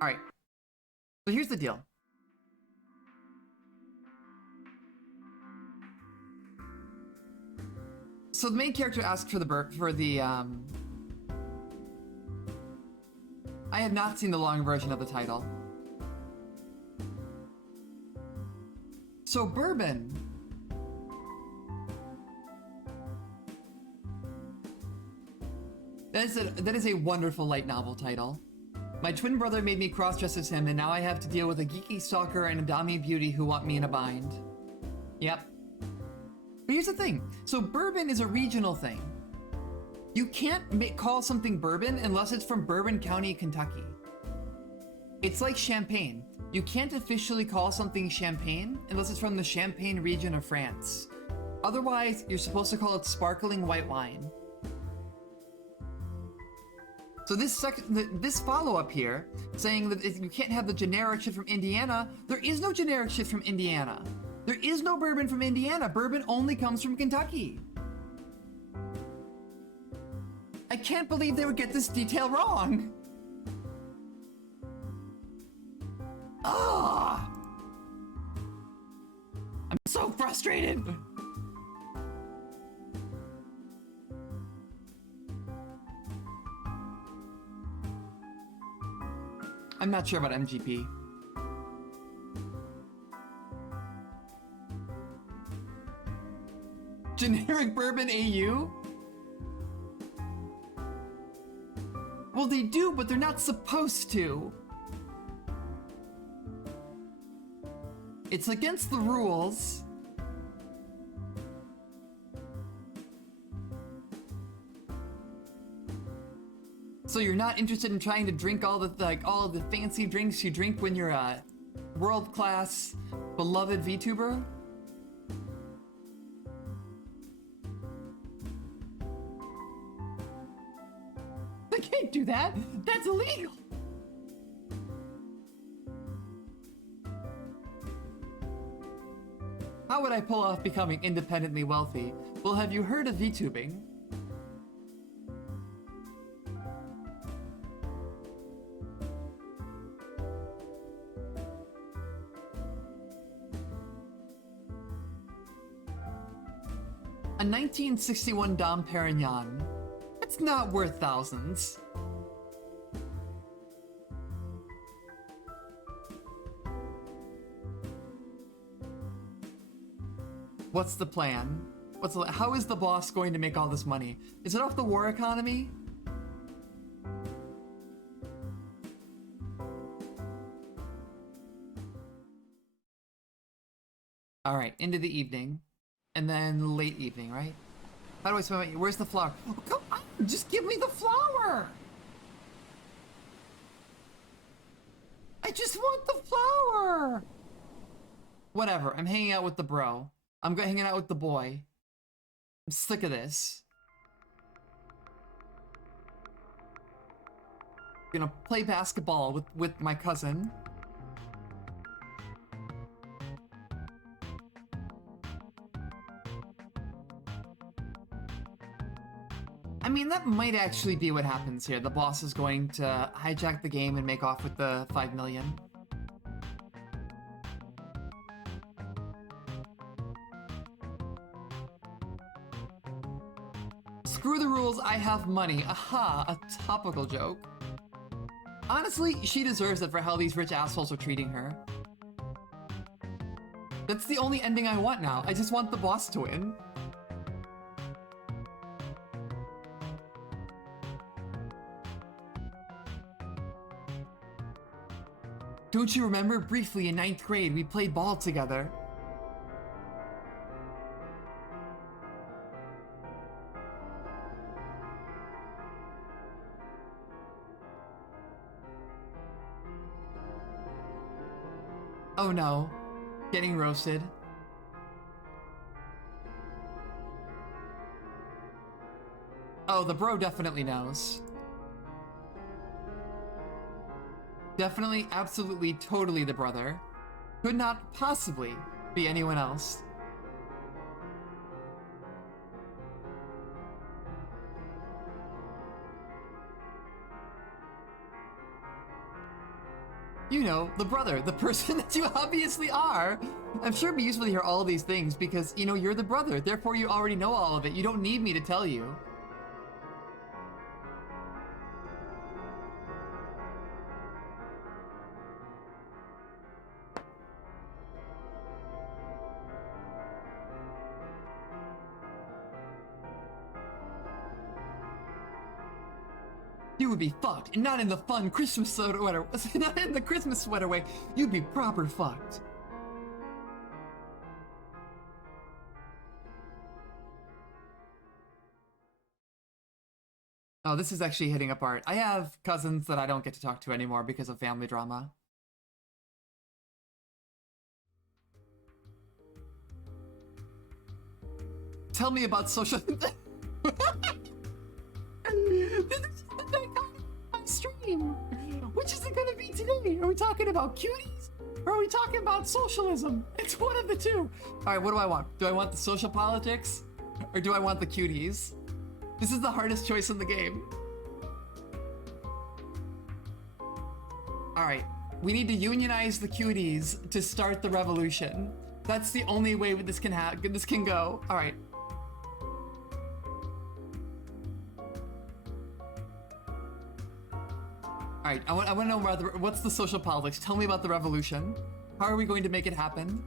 Alright. So here's the deal. So the main character asks for the I have not seen the long version of the title. So bourbon. That is a wonderful light novel title. My twin brother made me cross-dress as him, and now I have to deal with a geeky stalker and a dami beauty who want me in a bind. Yep. But here's the thing. So bourbon is a regional thing. You can't call something bourbon unless it's from Bourbon County, Kentucky. It's like champagne. You can't officially call something champagne unless it's from the Champagne region of France. Otherwise, you're supposed to call it sparkling white wine. So this follow-up here, saying that you can't have the generic shit from Indiana, there is no generic shit from Indiana. There is no bourbon from Indiana. Bourbon only comes from Kentucky. I can't believe they would get this detail wrong. Ah! I'm so frustrated. I'm not sure about MGP. Generic bourbon AU? Well, they do, but they're not supposed to. It's against the rules. So you're not interested in trying to drink all the fancy drinks you drink when you're a world-class, beloved VTuber? I can't do that. That's illegal. How would I pull off becoming independently wealthy? Well, have you heard of VTubing? A 1961 Dom Perignon. It's not worth thousands. What's the plan? How is the boss going to make all this money? Is it off the war economy? Alright, into the evening. And then late evening, right? How do I spend my... Where's the flower? Oh, come on! Just give me the flower! I just want the flower! Whatever, I'm hanging out with the bro. I'm hanging out with the boy. I'm sick of this. I'm gonna play basketball with my cousin. I mean, that might actually be what happens here. The boss is going to hijack the game and make off with the 5 million. Screw the rules, I have money. Aha, a topical joke. Honestly, she deserves it for how these rich assholes are treating her. That's the only ending I want now. I just want the boss to win. Don't you remember briefly in 9th grade we played ball together? Oh no. Getting roasted. Oh, the bro definitely knows. Definitely, absolutely, totally the brother. Could not possibly be anyone else. You know, the brother, the person that you obviously are. I'm sure it'd be useful to hear all of these things because, you know, you're the brother, therefore you already know all of it. You don't need me to tell you. You would be fucked, and not in the fun Christmas sweater, not in the Christmas sweater way. You'd be proper fucked. Oh, this is actually hitting apart. I have cousins that I don't get to talk to anymore because of family drama. Tell me about social... This is the night on stream. Which is it gonna be today? Are we talking about cuties? Or are we talking about socialism? It's one of the two. Alright, what do I want? Do I want the social politics? Or do I want the cuties? This is the hardest choice in the game. Alright, we need to unionize the cuties to start the revolution. That's the only way this can go. Alright. Alright, I want to know about what's the social politics? Tell me about the revolution. How are we going to make it happen?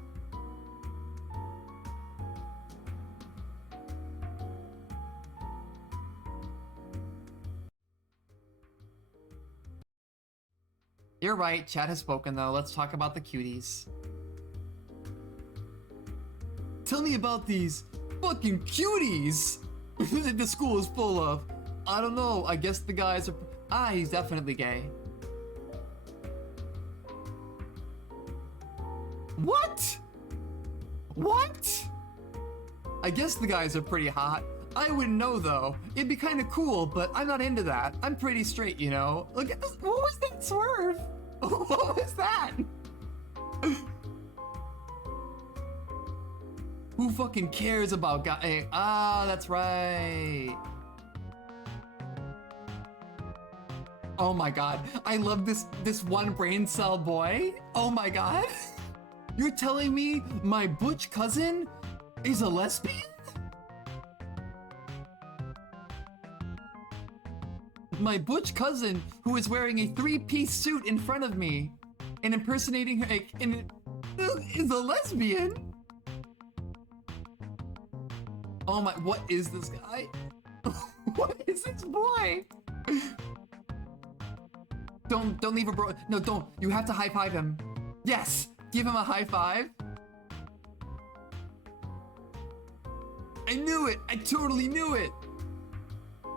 You're right, chat has spoken though. Let's talk about the cuties. Tell me about these fucking cuties that the school is full of. I don't know, I guess the guys are... Ah, he's definitely gay. What? What? I guess the guys are pretty hot. I wouldn't know though. It'd be kind of cool, but I'm not into that. I'm pretty straight, you know? Look at this. What was that swerve? What was that? Who fucking cares about guy? Ah, that's right. Oh my god, I love this one brain cell boy. Oh my god. You're telling me my butch cousin is a lesbian? My butch cousin who is wearing a 3-piece suit in front of me and impersonating her is a lesbian? Oh my, what is this guy? What is this boy? Don't leave a bro. No, don't. You have to high five him. Yes, give him a high five. I knew it. I totally knew it.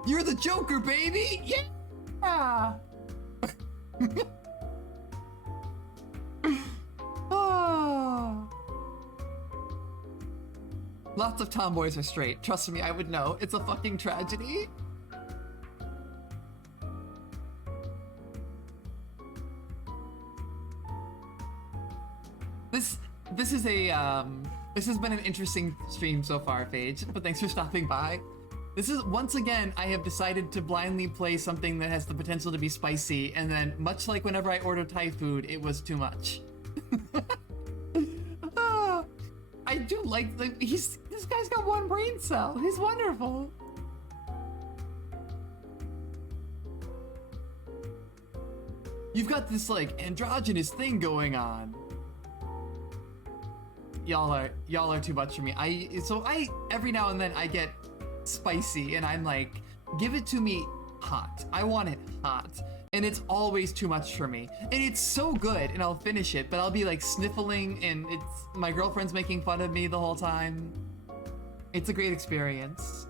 You're the Joker, baby. Yeah. Oh. Lots of tomboys are straight. Trust me, I would know. It's a fucking tragedy. This is a this has been an interesting stream so far, Phage, but thanks for stopping by. This is, once again, I have decided to blindly play something that has the potential to be spicy, and then, much like whenever I order Thai food, it was too much. I do like this guy's got one brain cell. He's wonderful. You've got this like androgynous thing going on. Y'all are too much for me. I every now and then I get spicy and I'm like, give it to me hot. I want it hot. And it's always too much for me. And it's so good and I'll finish it, but I'll be like sniffling and my girlfriend's making fun of me the whole time. It's a great experience.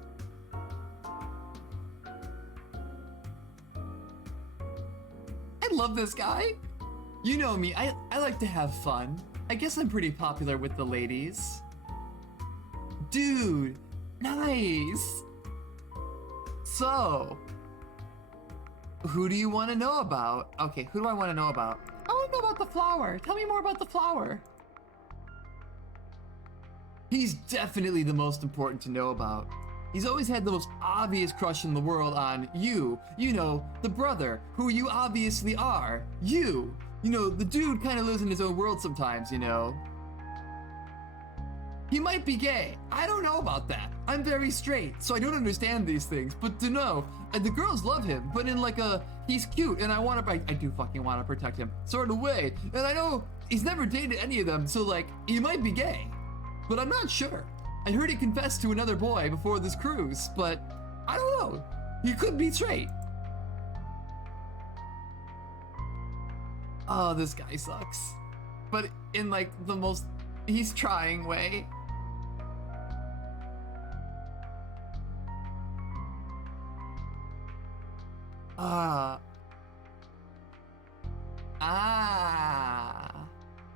I love this guy. You know me, I like to have fun. I guess I'm pretty popular with the ladies. Dude, nice. So, who do you want to know about? Okay, who do I want to know about? I want to know about the flower. Tell me more about the flower. He's definitely the most important to know about. He's always had the most obvious crush in the world on you. You know, the brother, who you obviously are. You. You know, the dude kind of lives in his own world sometimes, you know. He might be gay. I don't know about that. I'm very straight, so I don't understand these things. But to know, the girls love him, but in like a, he's cute, and I do fucking want to protect him, sort of way. And I know he's never dated any of them, so like, he might be gay. But I'm not sure. I heard he confessed to another boy before this cruise, but I don't know. He could be straight. Oh, this guy sucks. But in like the most, he's trying way.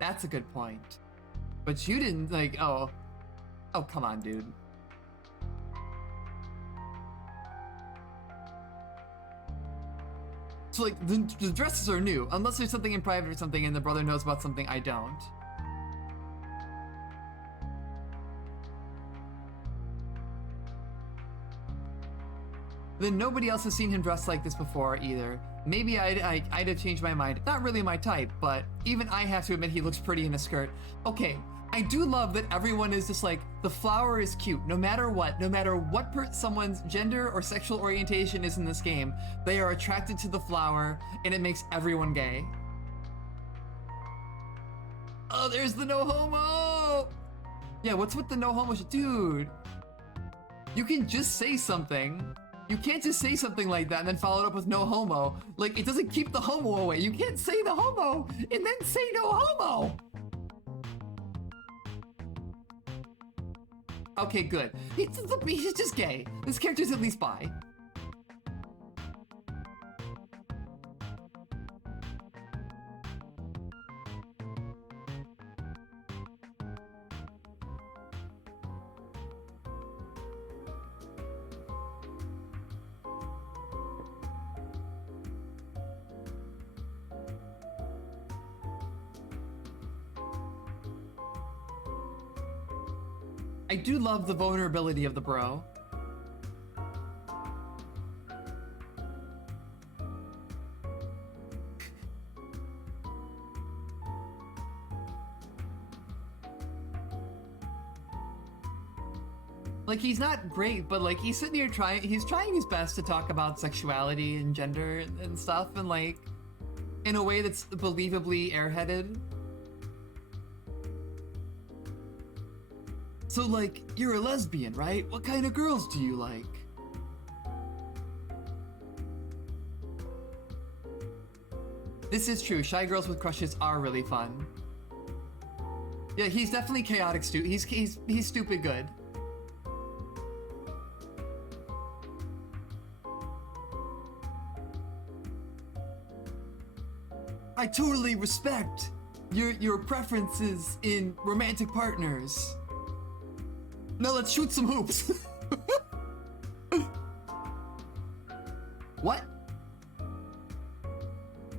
That's a good point. But you didn't like, oh, come on, dude. So like, the dresses are new, unless there's something in private or something and the brother knows about something I don't. Then nobody else has seen him dressed like this before either. Maybe I'd have changed my mind. Not really my type, but even I have to admit he looks pretty in a skirt. Okay, I do love that everyone is just like, the flower is cute, no matter what someone's gender or sexual orientation is in this game, they are attracted to the flower, and it makes everyone gay. Oh, there's the no homo! Yeah, what's with the no homo shit? Dude, you can just say something. You can't just say something like that and then follow it up with no homo. Like, it doesn't keep the homo away. You can't say the homo and then say no homo. Okay, good. He's just gay. This character's at least bi. I do love the vulnerability of the bro. Like, he's not great, but like, he's sitting here he's trying his best to talk about sexuality and gender and stuff, and like, in a way that's believably airheaded. So like, you're a lesbian, right? What kind of girls do you like? This is true, shy girls with crushes are really fun. Yeah, he's definitely chaotic he's stupid good. I totally respect your preferences in romantic partners. Now let's shoot some hoops. What?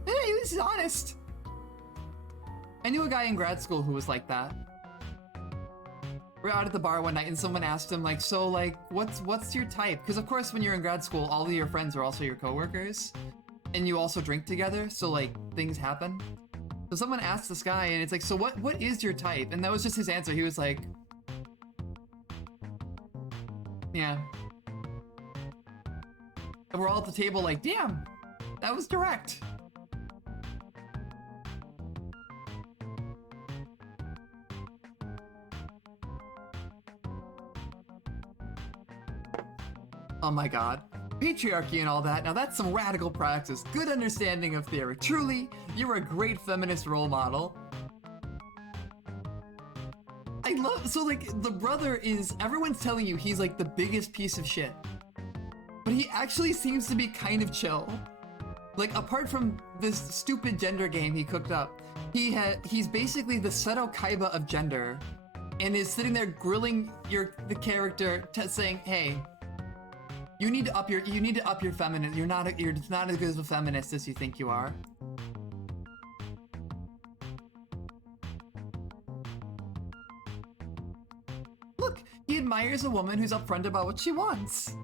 Hey, this is honest. I knew a guy in grad school who was like that. We're out at the bar one night and someone asked him like, so like, what's your type? Because of course when you're in grad school, all of your friends are also your coworkers. And you also drink together, so like, things happen. So someone asked this guy and it's like, so what is your type? And that was just his answer. He was like, yeah. And we're all at the table like, damn, that was direct. Oh my god. Patriarchy and all that, now that's some radical practice. Good understanding of theory. Truly, you're a great feminist role model. I love, so like, the brother is, everyone's telling you he's like the biggest piece of shit. But he actually seems to be kind of chill. Like, apart from this stupid gender game he cooked up, he's basically the Seto Kaiba of gender, and is sitting there grilling the character, saying, "Hey, you need to up your feminist. You're not as good as a feminist as you think you are." Look, he admires a woman who's upfront about what she wants.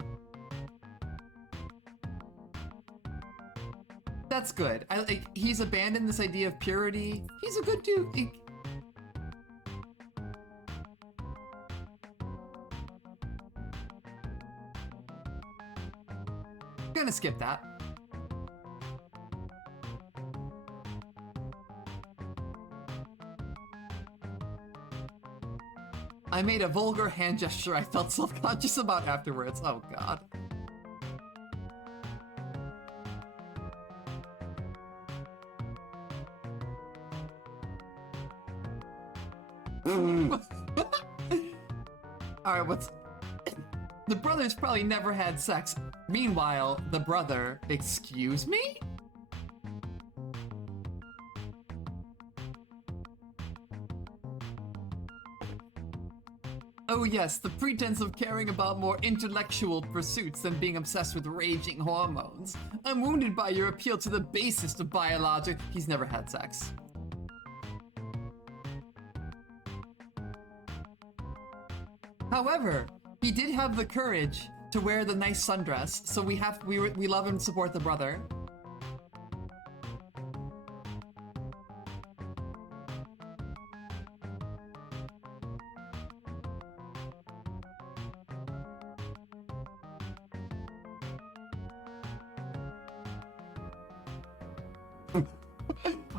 That's good. He's abandoned this idea of purity. He's a good dude. I'm gonna skip that. I made a vulgar hand gesture I felt self-conscious about afterwards. Oh god. Alright, what's... The brother's probably never had sex. Meanwhile, the brother... Excuse me? Oh yes, the pretense of caring about more intellectual pursuits than being obsessed with raging hormones. I'm wounded by your appeal to the basest of biologic... He's never had sex. However, he did have the courage to wear the nice sundress, so we love and support the brother.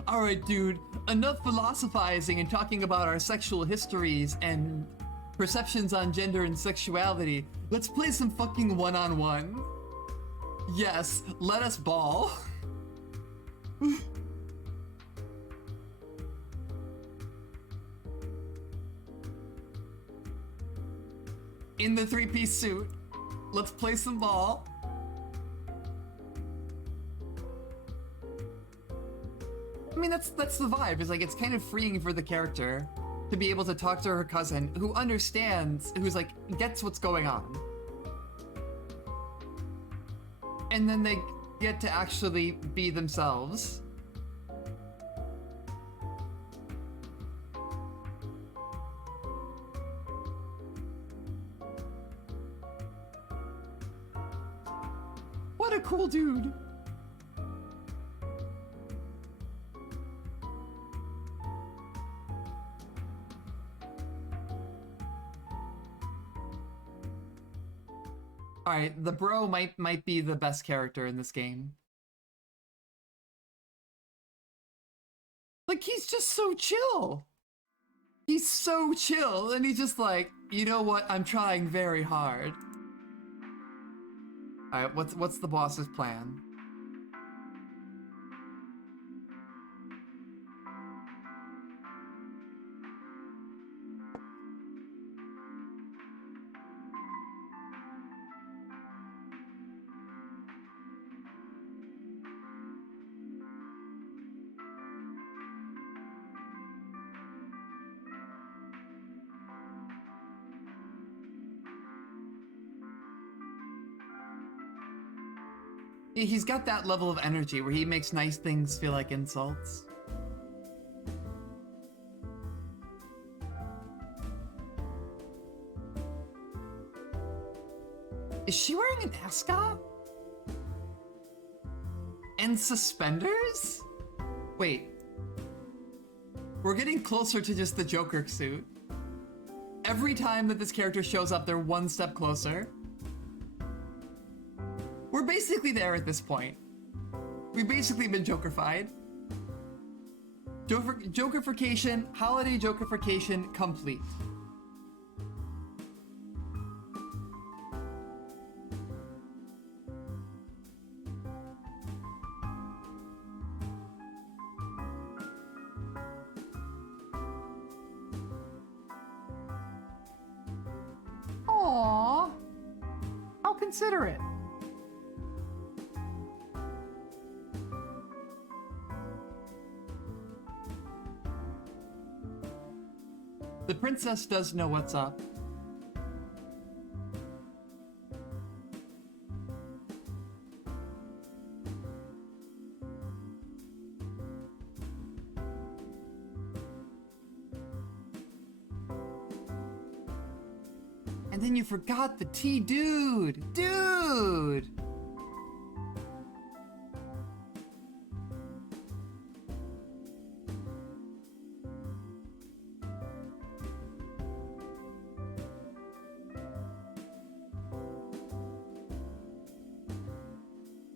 Alright, dude, enough philosophizing and talking about our sexual histories and perceptions on gender and sexuality. Let's play some fucking one-on-one. Yes, let us ball. In the three-piece suit. Let's play some ball. I mean, that's the vibe. It's like, it's kind of freeing for the character to be able to talk to her cousin who understands, who's like, gets what's going on. And then they get to actually be themselves. What a cool dude. Alright, the bro might be the best character in this game. Like, he's just so chill. He's so chill, and he's just like, you know what, I'm trying very hard. Alright, what's the boss's plan? He's got that level of energy where he makes nice things feel like insults. Is she wearing an ascot? And suspenders? Wait. We're getting closer to just the Joker suit. Every time that this character shows up, they're one step closer. We're basically there at this point. We've basically been Jokerfied. Jokerfication, holiday Jokerfication complete. consider it. The princess does know what's up. And then you forgot the tea, dude! Dude!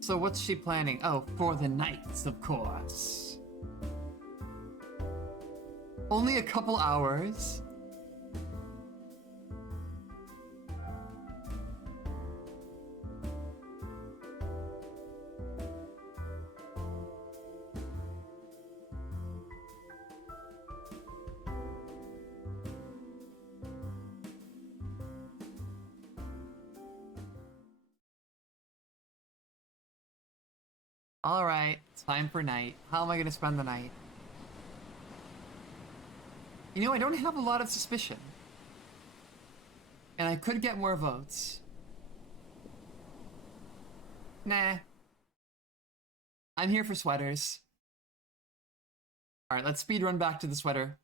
So what's she planning? Oh, for the nights, of course. Only a couple hours. Alright, it's time for night. How am I gonna spend the night? You know, I don't have a lot of suspicion. And I could get more votes. Nah. I'm here for sweaters. Alright, let's speedrun back to the sweater.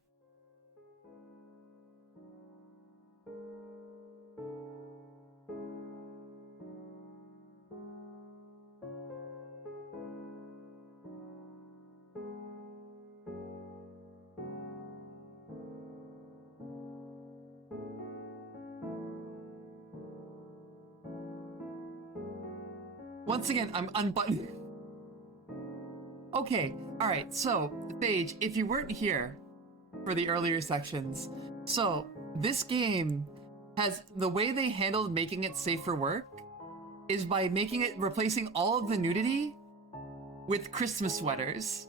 Once again, I'm unbuttoning. Okay, alright, so, Paige, if you weren't here for the earlier sections, so, this game has, the way they handled making it safe for work is by replacing all of the nudity with Christmas sweaters.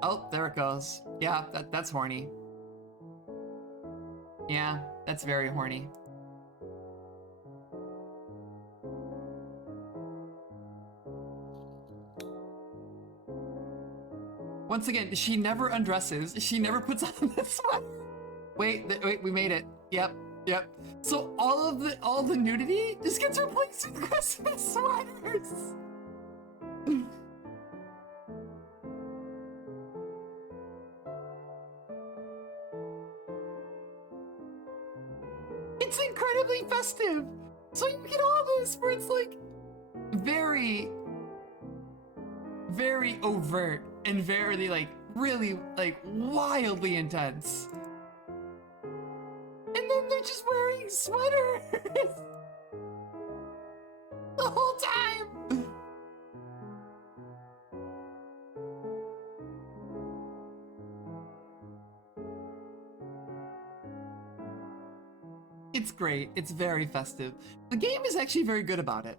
Oh, there it goes. Yeah, that's horny. Yeah, that's very horny. Once again, she never undresses. She never puts on the sweater. Wait, we made it. Yep. So all the nudity just gets replaced with Christmas sweaters. It's incredibly festive. So you get all this where it's like very, very overt and very like really like wildly intense. And then they're just wearing sweaters the whole time. It's great. It's very festive. The game is actually very good about it.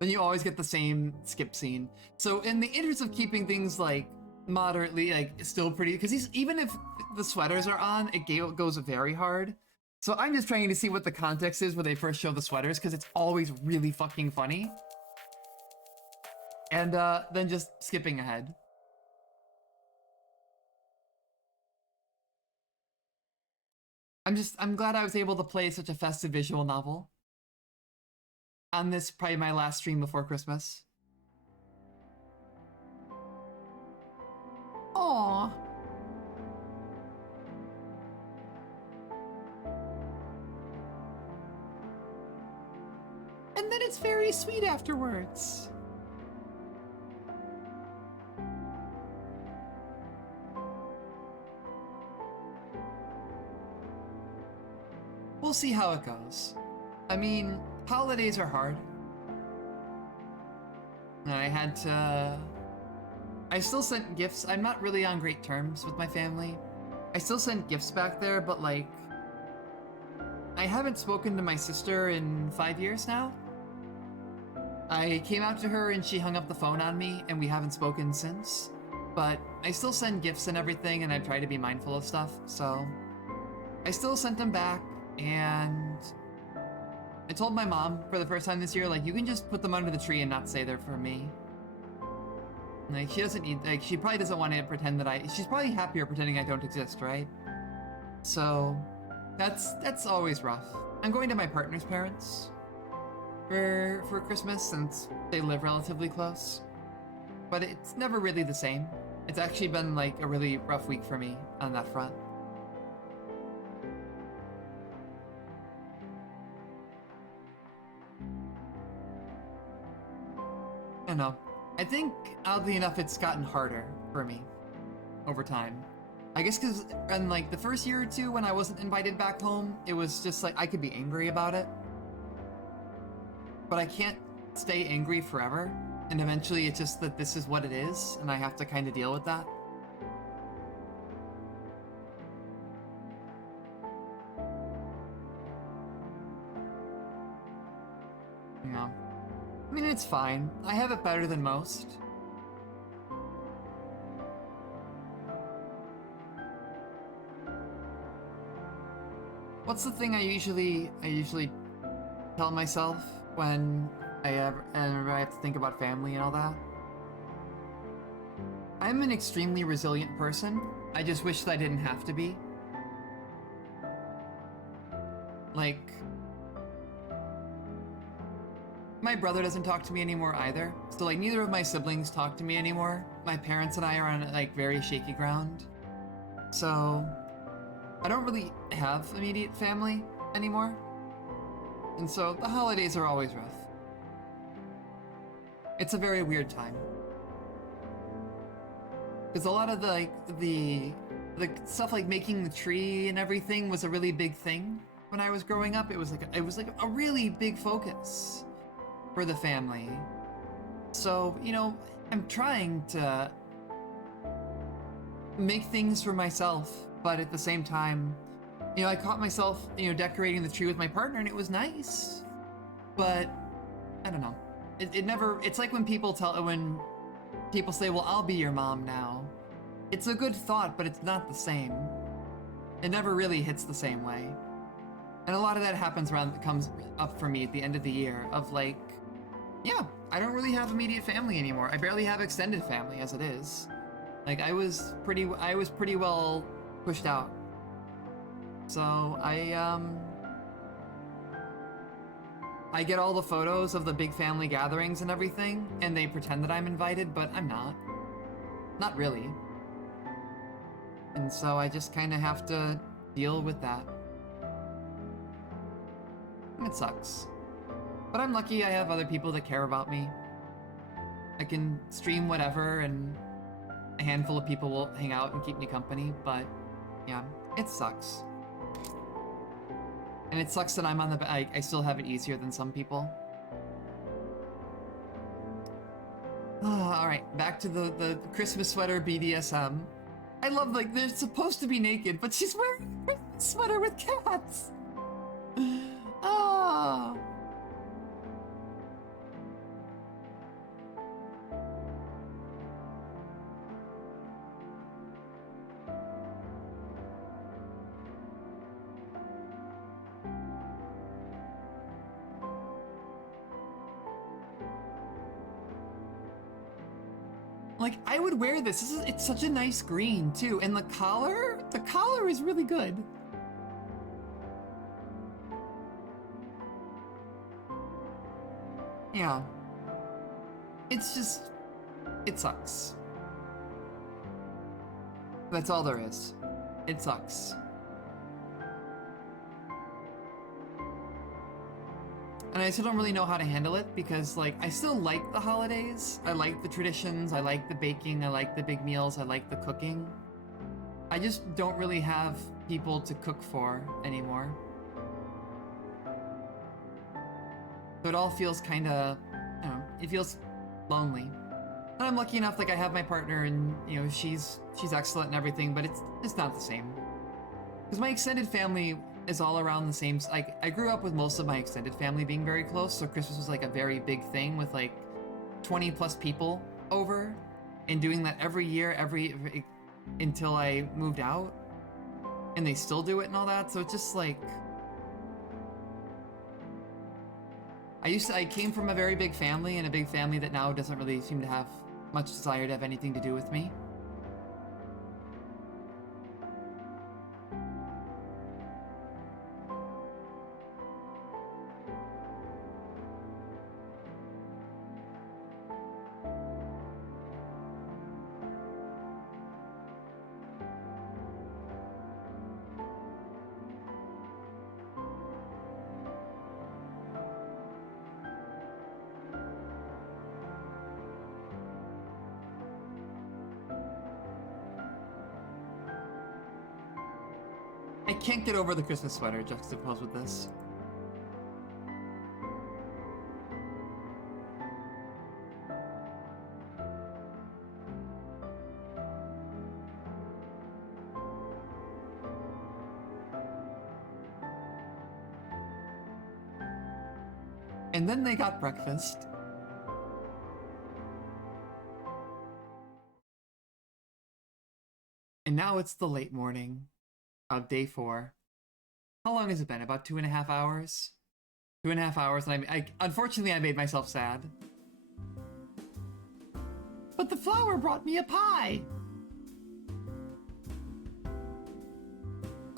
Then you always get the same skip scene. So in the interest of keeping things like moderately like still pretty, because even if the sweaters are on, it goes very hard. So I'm just trying to see what the context is where they first show the sweaters, because it's always really fucking funny. And then just skipping ahead. I'm glad I was able to play such a festive visual novel on this, probably my last stream before Christmas. Aww. And then it's very sweet afterwards. We'll see how it goes. I mean, holidays are hard. I still sent gifts. I'm not really on great terms with my family. I still send gifts back there, but like, I haven't spoken to my sister in 5 years now. I came out to her and she hung up the phone on me, and we haven't spoken since. But I still send gifts and everything, and I try to be mindful of stuff, so I still sent them back, and I told my mom for the first time this year, like, you can just put them under the tree and not say they're for me. Like, she doesn't need, like, she probably doesn't want to pretend that she's probably happier pretending I don't exist, right? So, that's always rough. I'm going to my partner's parents for Christmas since they live relatively close. But it's never really the same. It's actually been, like, a really rough week for me on that front. I don't know. I think, oddly enough, it's gotten harder for me over time. I guess because in, like, the first year or two when I wasn't invited back home, it was just, like, I could be angry about it. But I can't stay angry forever. And eventually it's just that this is what it is, and I have to kind of deal with that. You know. I mean, it's fine. I have it better than most. What's the thing I usually tell myself when I have to think about family and all that? I'm an extremely resilient person. I just wish that I didn't have to be. Like, my brother doesn't talk to me anymore either. So, like, neither of my siblings talk to me anymore. My parents and I are on, like, very shaky ground. So, I don't really have immediate family anymore. And so, the holidays are always rough. It's a very weird time. Because a lot of the stuff like making the tree and everything was a really big thing when I was growing up. It was like a really big focus for the family. So, you know, I'm trying to make things for myself, but at the same time, you know, I caught myself, you know, decorating the tree with my partner, and it was nice. But I don't know. It never. It's like when people say, "Well, I'll be your mom now." It's a good thought, but it's not the same. It never really hits the same way. And a lot of that comes up for me at the end of the year of like, yeah, I don't really have immediate family anymore. I barely have extended family as it is. Like I was pretty well pushed out. So I get all the photos of the big family gatherings and everything, and they pretend that I'm invited, but I'm not. Not really. And so I just kind of have to deal with that. And it sucks. But I'm lucky I have other people that care about me. I can stream whatever, and a handful of people will hang out and keep me company, but yeah, it sucks. And it sucks that I'm on the I still have it easier than some people. Alright, back to the Christmas sweater BDSM. I love, like, they're supposed to be naked, but she's wearing a sweater with cats! Ah. Like, I would wear this. It's such a nice green, too. And the collar is really good. Yeah. It's just, it sucks. That's all there is. It sucks. And I still don't really know how to handle it because, like, I still like the holidays. I like the traditions. I like the baking. I like the big meals. I like the cooking. I just don't really have people to cook for anymore. So it all feels kind of, I don't know, it feels lonely. And I'm lucky enough, like, I have my partner and, you know, she's excellent and everything, but it's not the same. Because my extended family is all around the same. Like, I grew up with most of my extended family being very close, so Christmas was like a very big thing with like 20 plus people over, and doing that every year, until I moved out, and they still do it and all that. So it's just like, I came from a very big family, and a big family that now doesn't really seem to have much desire to have anything to do with me. I can't get over the Christmas sweater juxtaposed with this. And then they got breakfast. And now it's the late morning of day 4. How long has it been? About 2.5 hours? 2.5 hours, and unfortunately I made myself sad. But the flower brought me a pie!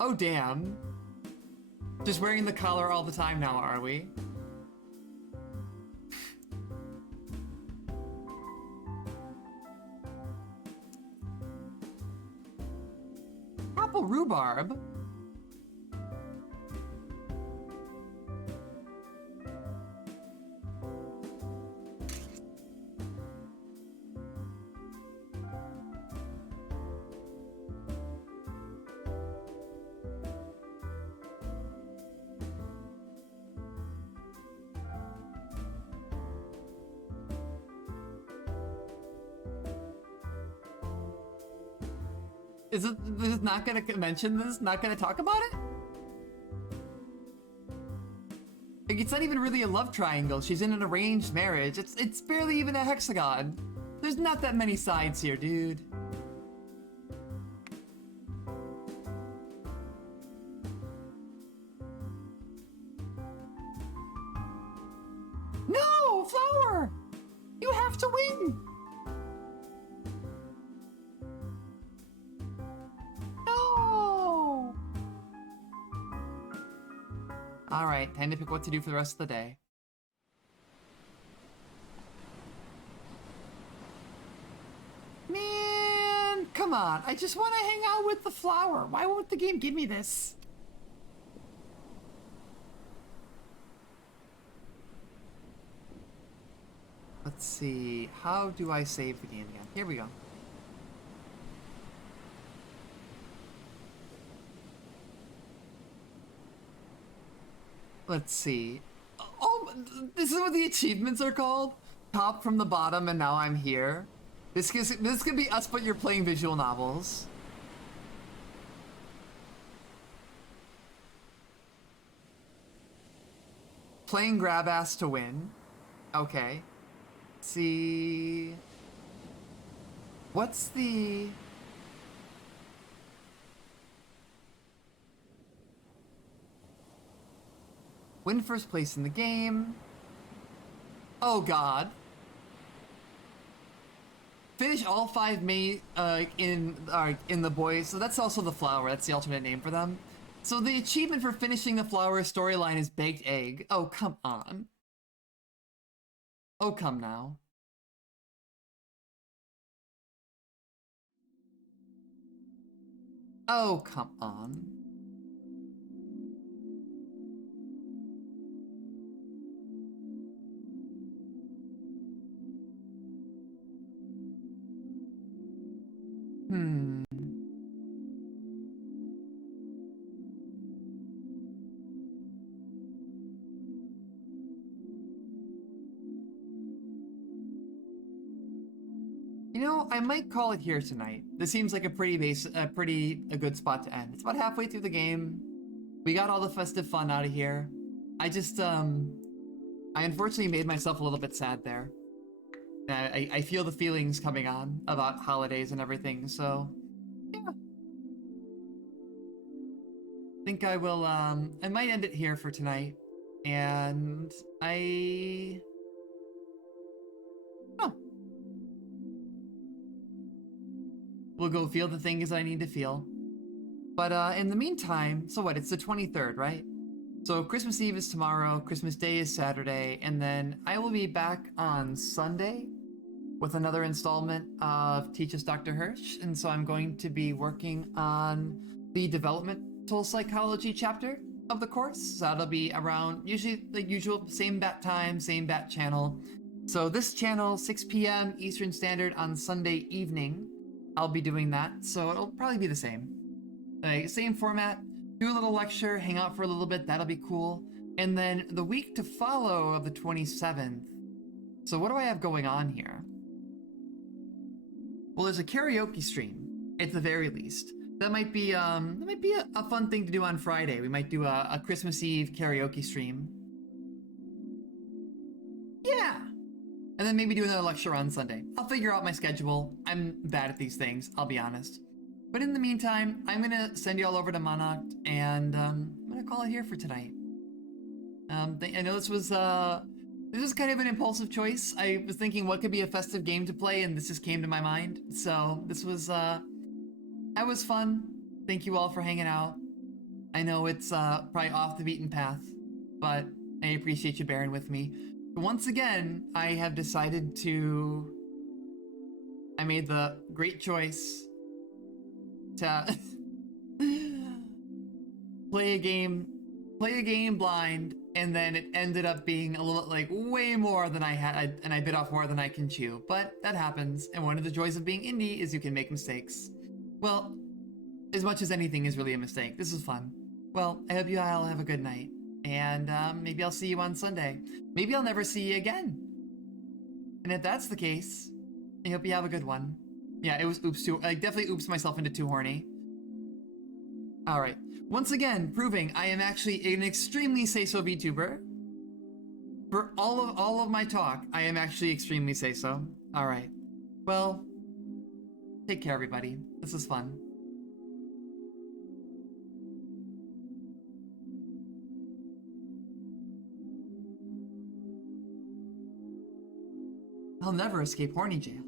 Oh damn. Just wearing the collar all the time now, are we? Apple rhubarb? Is it not gonna mention this? Not gonna talk about it? Like, it's not even really a love triangle. She's in an arranged marriage. It's barely even a hexagon. There's not that many sides here, dude. No, Flower! You have to win! Alright, time to pick what to do for the rest of the day. Man, come on. I just want to hang out with the flower. Why won't the game give me this? Let's see. How do I save the game again? Here we go. Let's see. Oh, this is what the achievements are called? Top from the bottom and now I'm here. This could be us, but you're playing visual novels. Playing grab ass to win. Okay. Let's see. What's the... Win first place in the game. Oh god. Finish all 5 in the boys. So that's also the flower. That's the alternate name for them. So the achievement for finishing the flower storyline is baked egg. Oh, come on. Oh, come now. Oh, come on. You know, I might call it here tonight. This seems like a pretty good spot to end. It's about halfway through the game. We got all the festive fun out of here. I just, I unfortunately made myself a little bit sad there. I feel the feelings coming on about holidays and everything, so yeah. I think I will, I might end it here for tonight. And oh, we'll go feel the things I need to feel. But in the meantime, so what? It's the 23rd, right? So Christmas Eve is tomorrow, Christmas Day is Saturday, and then I will be back on Sunday with another installment of Teach Us Dr. Hirsch. And so I'm going to be working on the developmental psychology chapter of the course. So that'll be around, usually the usual, same bat time, same bat channel. So this channel, 6 p.m. Eastern Standard on Sunday evening, I'll be doing that. So it'll probably be the same. Like, same format, do a little lecture, hang out for a little bit, that'll be cool. And then the week to follow of the 27th. So what do I have going on here? Well, there's a karaoke stream, at the very least. That might be a fun thing to do on Friday. We might do a Christmas Eve karaoke stream. Yeah! And then maybe do another lecture on Sunday. I'll figure out my schedule. I'm bad at these things, I'll be honest. But in the meantime, I'm gonna send you all over to Monarch, and I'm gonna call it here for tonight. I know this was kind of an impulsive choice. I was thinking what could be a festive game to play, and this just came to my mind. So this was, that was fun. Thank you all for hanging out. I know it's probably off the beaten path, but I appreciate you bearing with me. Once again, I have decided to... I made the great choice to play a game blind, and then it ended up being a little, like, way more than I had, and I bit off more than I can chew. But that happens, and one of the joys of being indie is you can make mistakes. Well, as much as anything is really a mistake. This is fun. Well, I hope you all have a good night, and maybe I'll see you on Sunday. Maybe I'll never see you again. And if that's the case, I hope you have a good one. Yeah, it was oops too. I definitely oops myself into too horny. All right. Once again, proving I am actually an extremely say-so VTuber. For all of my talk, I am actually extremely say-so. All right. Well, take care, everybody. This was fun. I'll never escape horny jail.